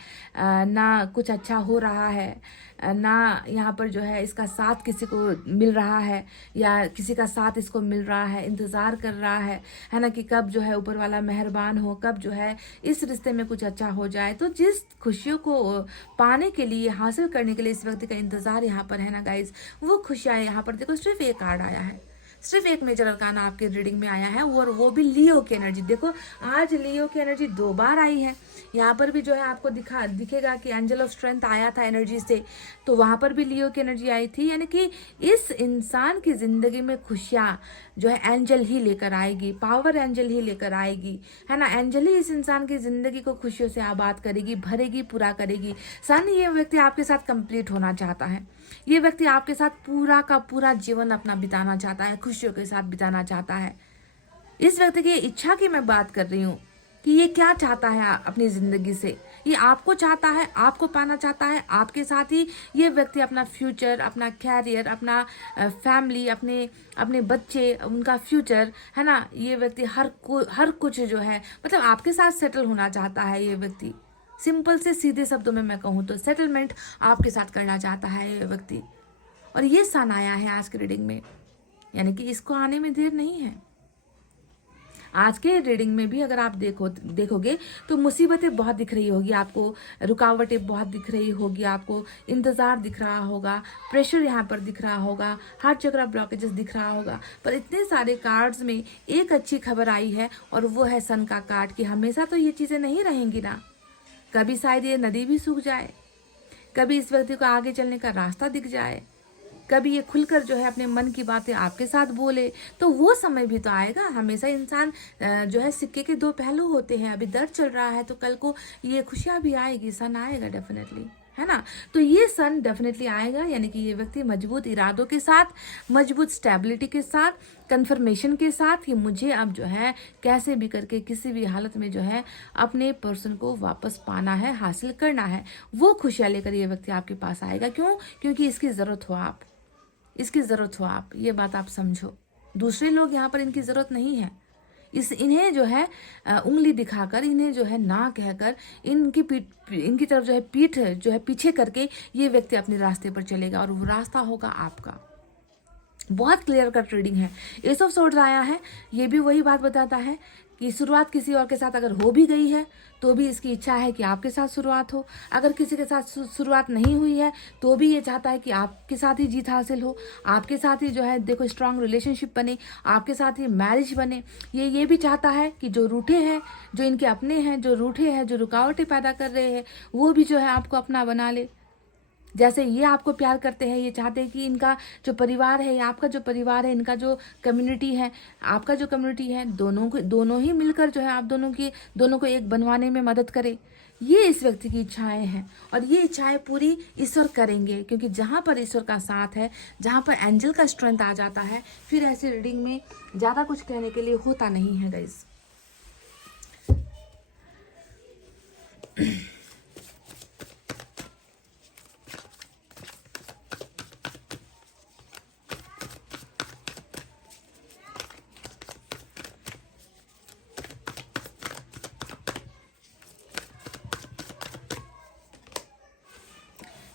ना कुछ अच्छा हो रहा है, ना यहाँ पर जो है इसका साथ किसी को मिल रहा है या किसी का साथ इसको मिल रहा है, इंतज़ार कर रहा है ना, कि कब जो है ऊपर वाला मेहरबान हो, कब जो है इस रिश्ते में कुछ अच्छा हो जाए। तो जिस खुशियों को पाने के लिए, हासिल करने के लिए इस व्यक्ति का इंतज़ार यहाँ पर है ना गाइज, वो खुशियाँ यहाँ पर देखो सिर्फ एक कार्ड आया है, सिर्फ एक मेजर अरकाना आपके रीडिंग में आया है, और वो भी लियो की एनर्जी। देखो आज लियो की एनर्जी 2 बार आई है। यहाँ पर भी जो है आपको दिखेगा कि एंजल ऑफ स्ट्रेंथ आया था एनर्जी से, तो वहाँ पर भी लियो की एनर्जी आई थी। यानी कि इस इंसान की ज़िंदगी में खुशियाँ जो है एंजल ही लेकर आएगी, पावर एंजल ही लेकर आएगी, है ना। एंजल ही इस इंसान की ज़िंदगी को खुशियों से आबाद करेगी, भरेगी, पूरा करेगी। सन, ये व्यक्ति आपके साथ कंप्लीट होना चाहता है, ये व्यक्ति आपके साथ पूरा का पूरा जीवन अपना बिताना चाहता है, खुशियों के साथ बिताना चाहता है। इस व्यक्ति की इच्छा की मैं बात कर रही हूँ कि ये क्या चाहता है अपनी ज़िंदगी से, ये आपको चाहता है, आपको पाना चाहता है, आपके साथ ही ये व्यक्ति अपना फ्यूचर, अपना कैरियर, अपना फैमिली, अपने बच्चे, उनका फ्यूचर, है ना। ये व्यक्ति हर कुछ जो है मतलब आपके साथ सेटल होना चाहता है। ये व्यक्ति सिंपल से सीधे शब्दों में मैं कहूँ तो सेटलमेंट आपके साथ करना चाहता है ये व्यक्ति, और ये सन आया है आज के रीडिंग में, यानी कि इसको आने में देर नहीं है। आज के रीडिंग में भी अगर आप देखोगे तो मुसीबतें बहुत दिख रही होगी आपको, रुकावटें बहुत दिख रही होगी आपको, इंतज़ार दिख रहा होगा, प्रेशर यहाँ पर दिख रहा होगा, हार्ट चक्र ब्लॉकेजेस दिख रहा होगा। पर इतने सारे कार्ड्स में एक अच्छी खबर आई है, और वो है सन का कार्ड कि हमेशा तो ये चीज़ें नहीं रहेंगी ना। कभी शायद ये नदी भी सूख जाए, कभी इस व्यक्ति को आगे चलने का रास्ता दिख जाए, कभी ये खुलकर जो है अपने मन की बातें आपके साथ बोले, तो वो समय भी तो आएगा। हमेशा इंसान जो है सिक्के के 2 पहलू होते हैं। अभी दर्द चल रहा है तो कल को ये खुशियाँ भी आएगी, सन आएगा डेफिनेटली, है ना। तो ये सन डेफिनेटली आएगा, यानी कि ये व्यक्ति मजबूत इरादों के साथ, मजबूत स्टेबिलिटी के साथ, कंफर्मेशन के साथ कि मुझे अब जो है कैसे भी करके किसी भी हालत में जो है अपने पर्सन को वापस पाना है, हासिल करना है, वो खुशियाँ लेकर ये व्यक्ति आपके पास आएगा। क्यों? क्योंकि इसकी ज़रूरत हो आप, इसकी ज़रूरत हो आप, ये बात आप समझो। दूसरे लोग यहाँ पर इनकी ज़रूरत नहीं है। इन्हें जो है उंगली दिखाकर, इन्हें जो है ना कहकर, इनकी तरफ जो है पीठ जो है पीछे करके ये व्यक्ति अपने रास्ते पर चलेगा, और वो रास्ता होगा आपका। बहुत क्लियर कट रीडिंग है। एस ऑफ सोर्ड्स आया है, ये भी वही बात बताता है कि शुरुआत किसी और के साथ अगर हो भी गई है तो भी इसकी इच्छा है कि आपके साथ शुरुआत हो। अगर किसी के साथ शुरुआत नहीं हुई है तो भी ये चाहता है कि आपके साथ ही जीत हासिल हो, आपके साथ ही जो है देखो स्ट्रांग रिलेशनशिप बने, आपके साथ ही मैरिज बने। ये भी चाहता है कि जो रूठे हैं, जो इनके अपने हैं, जो रूठे हैं, जो रुकावटें पैदा कर रहे हैं, वो भी जो है आपको अपना बना ले। जैसे ये आपको प्यार करते हैं, ये चाहते हैं कि इनका जो परिवार है, या आपका जो परिवार है, इनका जो कम्युनिटी है, आपका जो कम्युनिटी है, दोनों ही मिलकर जो है आप दोनों को एक बनवाने में मदद करे। ये इस व्यक्ति की इच्छाएं हैं, और ये इच्छाएं पूरी ईश्वर करेंगे, क्योंकि जहाँ पर ईश्वर का साथ है, जहाँ पर एंजल का स्ट्रेंथ आ जाता है, फिर ऐसी रीडिंग में ज़्यादा कुछ कहने के लिए होता नहीं है गाइस।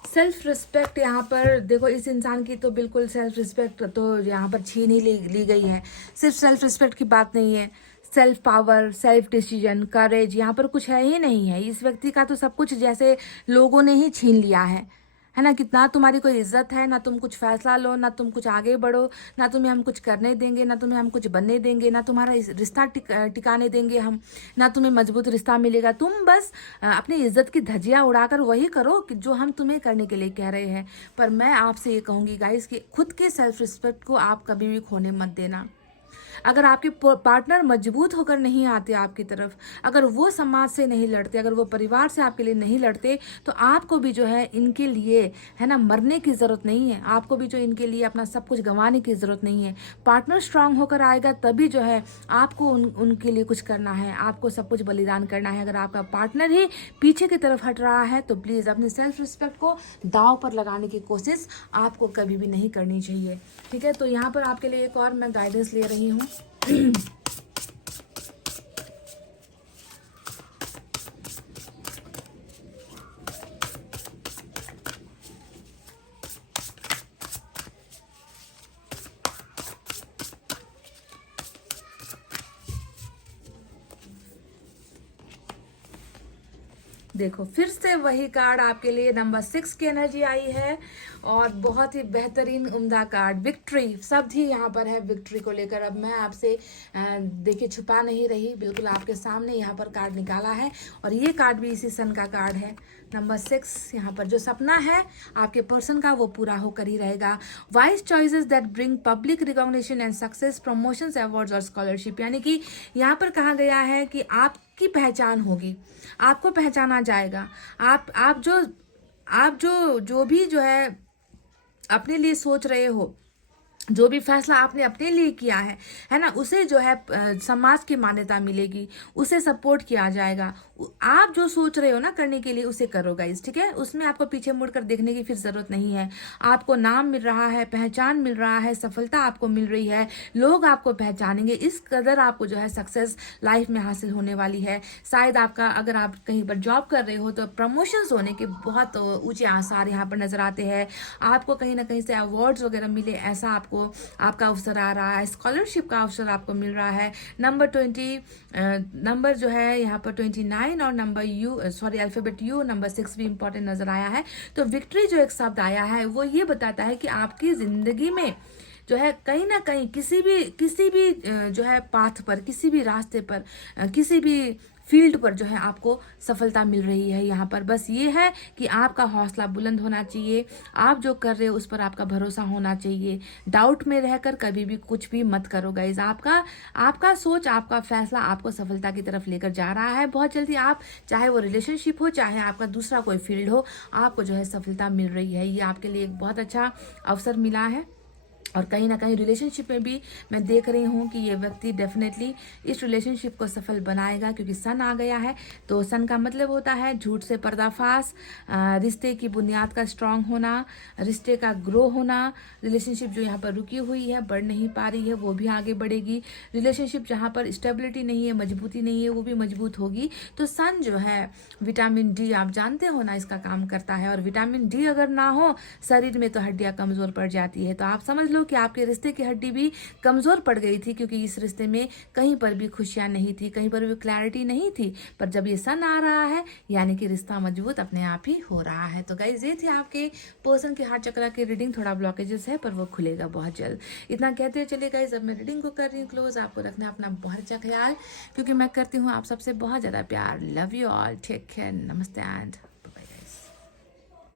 सेल्फ रिस्पेक्ट यहाँ पर देखो, इस इंसान की तो बिल्कुल सेल्फ रिस्पेक्ट तो यहाँ पर छीन ही ली गई है। सिर्फ सेल्फ रिस्पेक्ट की बात नहीं है, सेल्फ पावर, सेल्फ डिसीजन, करेज यहाँ पर कुछ है ही नहीं है। इस व्यक्ति का तो सब कुछ जैसे लोगों ने ही छीन लिया है ना। कितना तुम्हारी कोई इज्जत है, ना तुम कुछ फैसला लो, ना तुम कुछ आगे बढ़ो, ना तुम्हें हम कुछ करने देंगे, ना तुम्हें हम कुछ बनने देंगे, ना तुम्हारा रिश्ता टिकाने देंगे हम, ना तुम्हें मजबूत रिश्ता मिलेगा। तुम बस अपनी इज्जत की धज्जियाँ उड़ाकर वही करो कि जो हम तुम्हें करने के लिए कह रहे हैं। पर मैं आपसे ये कहूँगी गाइस कि खुद के सेल्फ रिस्पेक्ट को आप कभी भी खोने मत देना। अगर आपके पार्टनर मजबूत होकर नहीं आते आपकी तरफ, अगर वो समाज से नहीं लड़ते, अगर वो परिवार से आपके लिए नहीं लड़ते, तो आपको भी जो है इनके लिए है ना मरने की ज़रूरत नहीं है। आपको भी जो इनके लिए अपना सब कुछ गंवाने की ज़रूरत नहीं है। पार्टनर स्ट्रांग होकर आएगा तभी जो है आपको उनके लिए कुछ करना है, आपको सब कुछ बलिदान करना है। अगर आपका पार्टनर ही पीछे की तरफ हट रहा है तो प्लीज़ अपनी सेल्फ रिस्पेक्ट को दांव पर लगाने की कोशिश आपको कभी भी नहीं करनी चाहिए। ठीक है, तो यहाँ पर आपके लिए एक और मैं गाइडेंस ले रही हूँ। देखो फिर से वही कार्ड आपके लिए नंबर 6 की एनर्जी आई है और बहुत ही बेहतरीन उम्दा कार्ड विक्ट्री शब्द ही यहाँ पर है विक्ट्री को लेकर। अब मैं आपसे देखिए छुपा नहीं रही, बिल्कुल आपके सामने यहाँ पर कार्ड निकाला है और ये कार्ड भी इसी सन का कार्ड है नंबर 6। यहाँ पर जो सपना है आपके पर्सन का वो पूरा होकर ही रहेगा। Wise choices that bring public recognition and success, promotions, awards और स्कॉलरशिप, यानी कि यहाँ पर कहा गया है कि आपकी पहचान होगी, आपको पहचाना जाएगा। आप जो भी जो है अपने लिए सोच रहे हो, जो भी फैसला आपने अपने लिए किया है ना, उसे जो है समाज की मान्यता मिलेगी, उसे सपोर्ट किया जाएगा। आप जो सोच रहे हो ना करने के लिए उसे करो गाइस, ठीक है। उसमें आपको पीछे मुड़कर देखने की फिर जरूरत नहीं है। आपको नाम मिल रहा है, पहचान मिल रहा है, सफलता आपको मिल रही है, लोग आपको पहचानेंगे। इस कदर आपको जो है सक्सेस लाइफ में हासिल होने वाली है। शायद आपका अगर आप कहीं पर जॉब कर रहे हो तो प्रमोशंस होने के बहुत ऊंचे आसार यहाँ पर नजर आते हैं। आपको कहीं ना कहीं से अवार्ड्स वगैरह मिले, ऐसा आपका अवसर आ रहा है। स्कॉलरशिप का अवसर आपको मिल रहा है। नंबर 20 नंबर जो है यहाँ पर 29 और नंबर अल्फाबेट यू नंबर 6 भी इंपॉर्टेंट नजर आया है। तो विक्ट्री जो एक शब्द आया है वो ये बताता है कि आपकी जिंदगी में जो है कहीं ना कहीं किसी भी जो है पाथ पर, किसी भी रास्ते पर, किसी भी फील्ड पर जो है आपको सफलता मिल रही है। यहाँ पर बस ये है कि आपका हौसला बुलंद होना चाहिए, आप जो कर रहे हो उस पर आपका भरोसा होना चाहिए। डाउट में रहकर कभी भी कुछ भी मत करो गाइज। आपका सोच, आपका फैसला आपको सफलता की तरफ लेकर जा रहा है। बहुत जल्दी आप, चाहे वो रिलेशनशिप हो, चाहे आपका दूसरा कोई फील्ड हो, आपको जो है सफलता मिल रही है। ये आपके लिए एक बहुत अच्छा अवसर मिला है। और कहीं ना कहीं रिलेशनशिप में भी मैं देख रही हूँ कि ये व्यक्ति डेफिनेटली इस रिलेशनशिप को सफल बनाएगा, क्योंकि सन आ गया है। तो सन का मतलब होता है झूठ से पर्दाफाश, रिश्ते की बुनियाद का स्ट्रांग होना, रिश्ते का ग्रो होना। रिलेशनशिप जो यहाँ पर रुकी हुई है, बढ़ नहीं पा रही है, वो भी आगे बढ़ेगी। रिलेशनशिप जहाँ पर स्टेबिलिटी नहीं है, मजबूती नहीं है, वो भी मजबूत होगी। तो सन जो है विटामिन डी, आप जानते हो ना, इसका काम करता है। और विटामिन डी अगर ना हो शरीर में तो हड्डियाँ कमजोर पड़ जाती है। तो आप समझ लो कि आपके रिश्ते की हड्डी भी कमजोर पड़ गई थी, क्योंकि इस रिश्ते में कहीं पर भी खुशियां नहीं थी, कहीं पर भी क्लैरिटी नहीं थी। पर जब ये सन आ रहा है, यानी कि रिश्ता मजबूत अपने आप ही हो रहा है। तो गाइस ये थे आपके पर्सन के हार्ट चक्र की रीडिंग। थोड़ा ब्लॉकेजेस है पर वो खुलेगा बहुत जल्द। इतना कहते चले गाइस, अब मैं रीडिंग को कर रही हूँ क्लोज। आपको रखना है अपना बहुत अच्छा ख्याल, क्योंकि मैं करती हूँ आप सबसे बहुत ज्यादा प्यार। Love you all, take care, नमस्ते एंड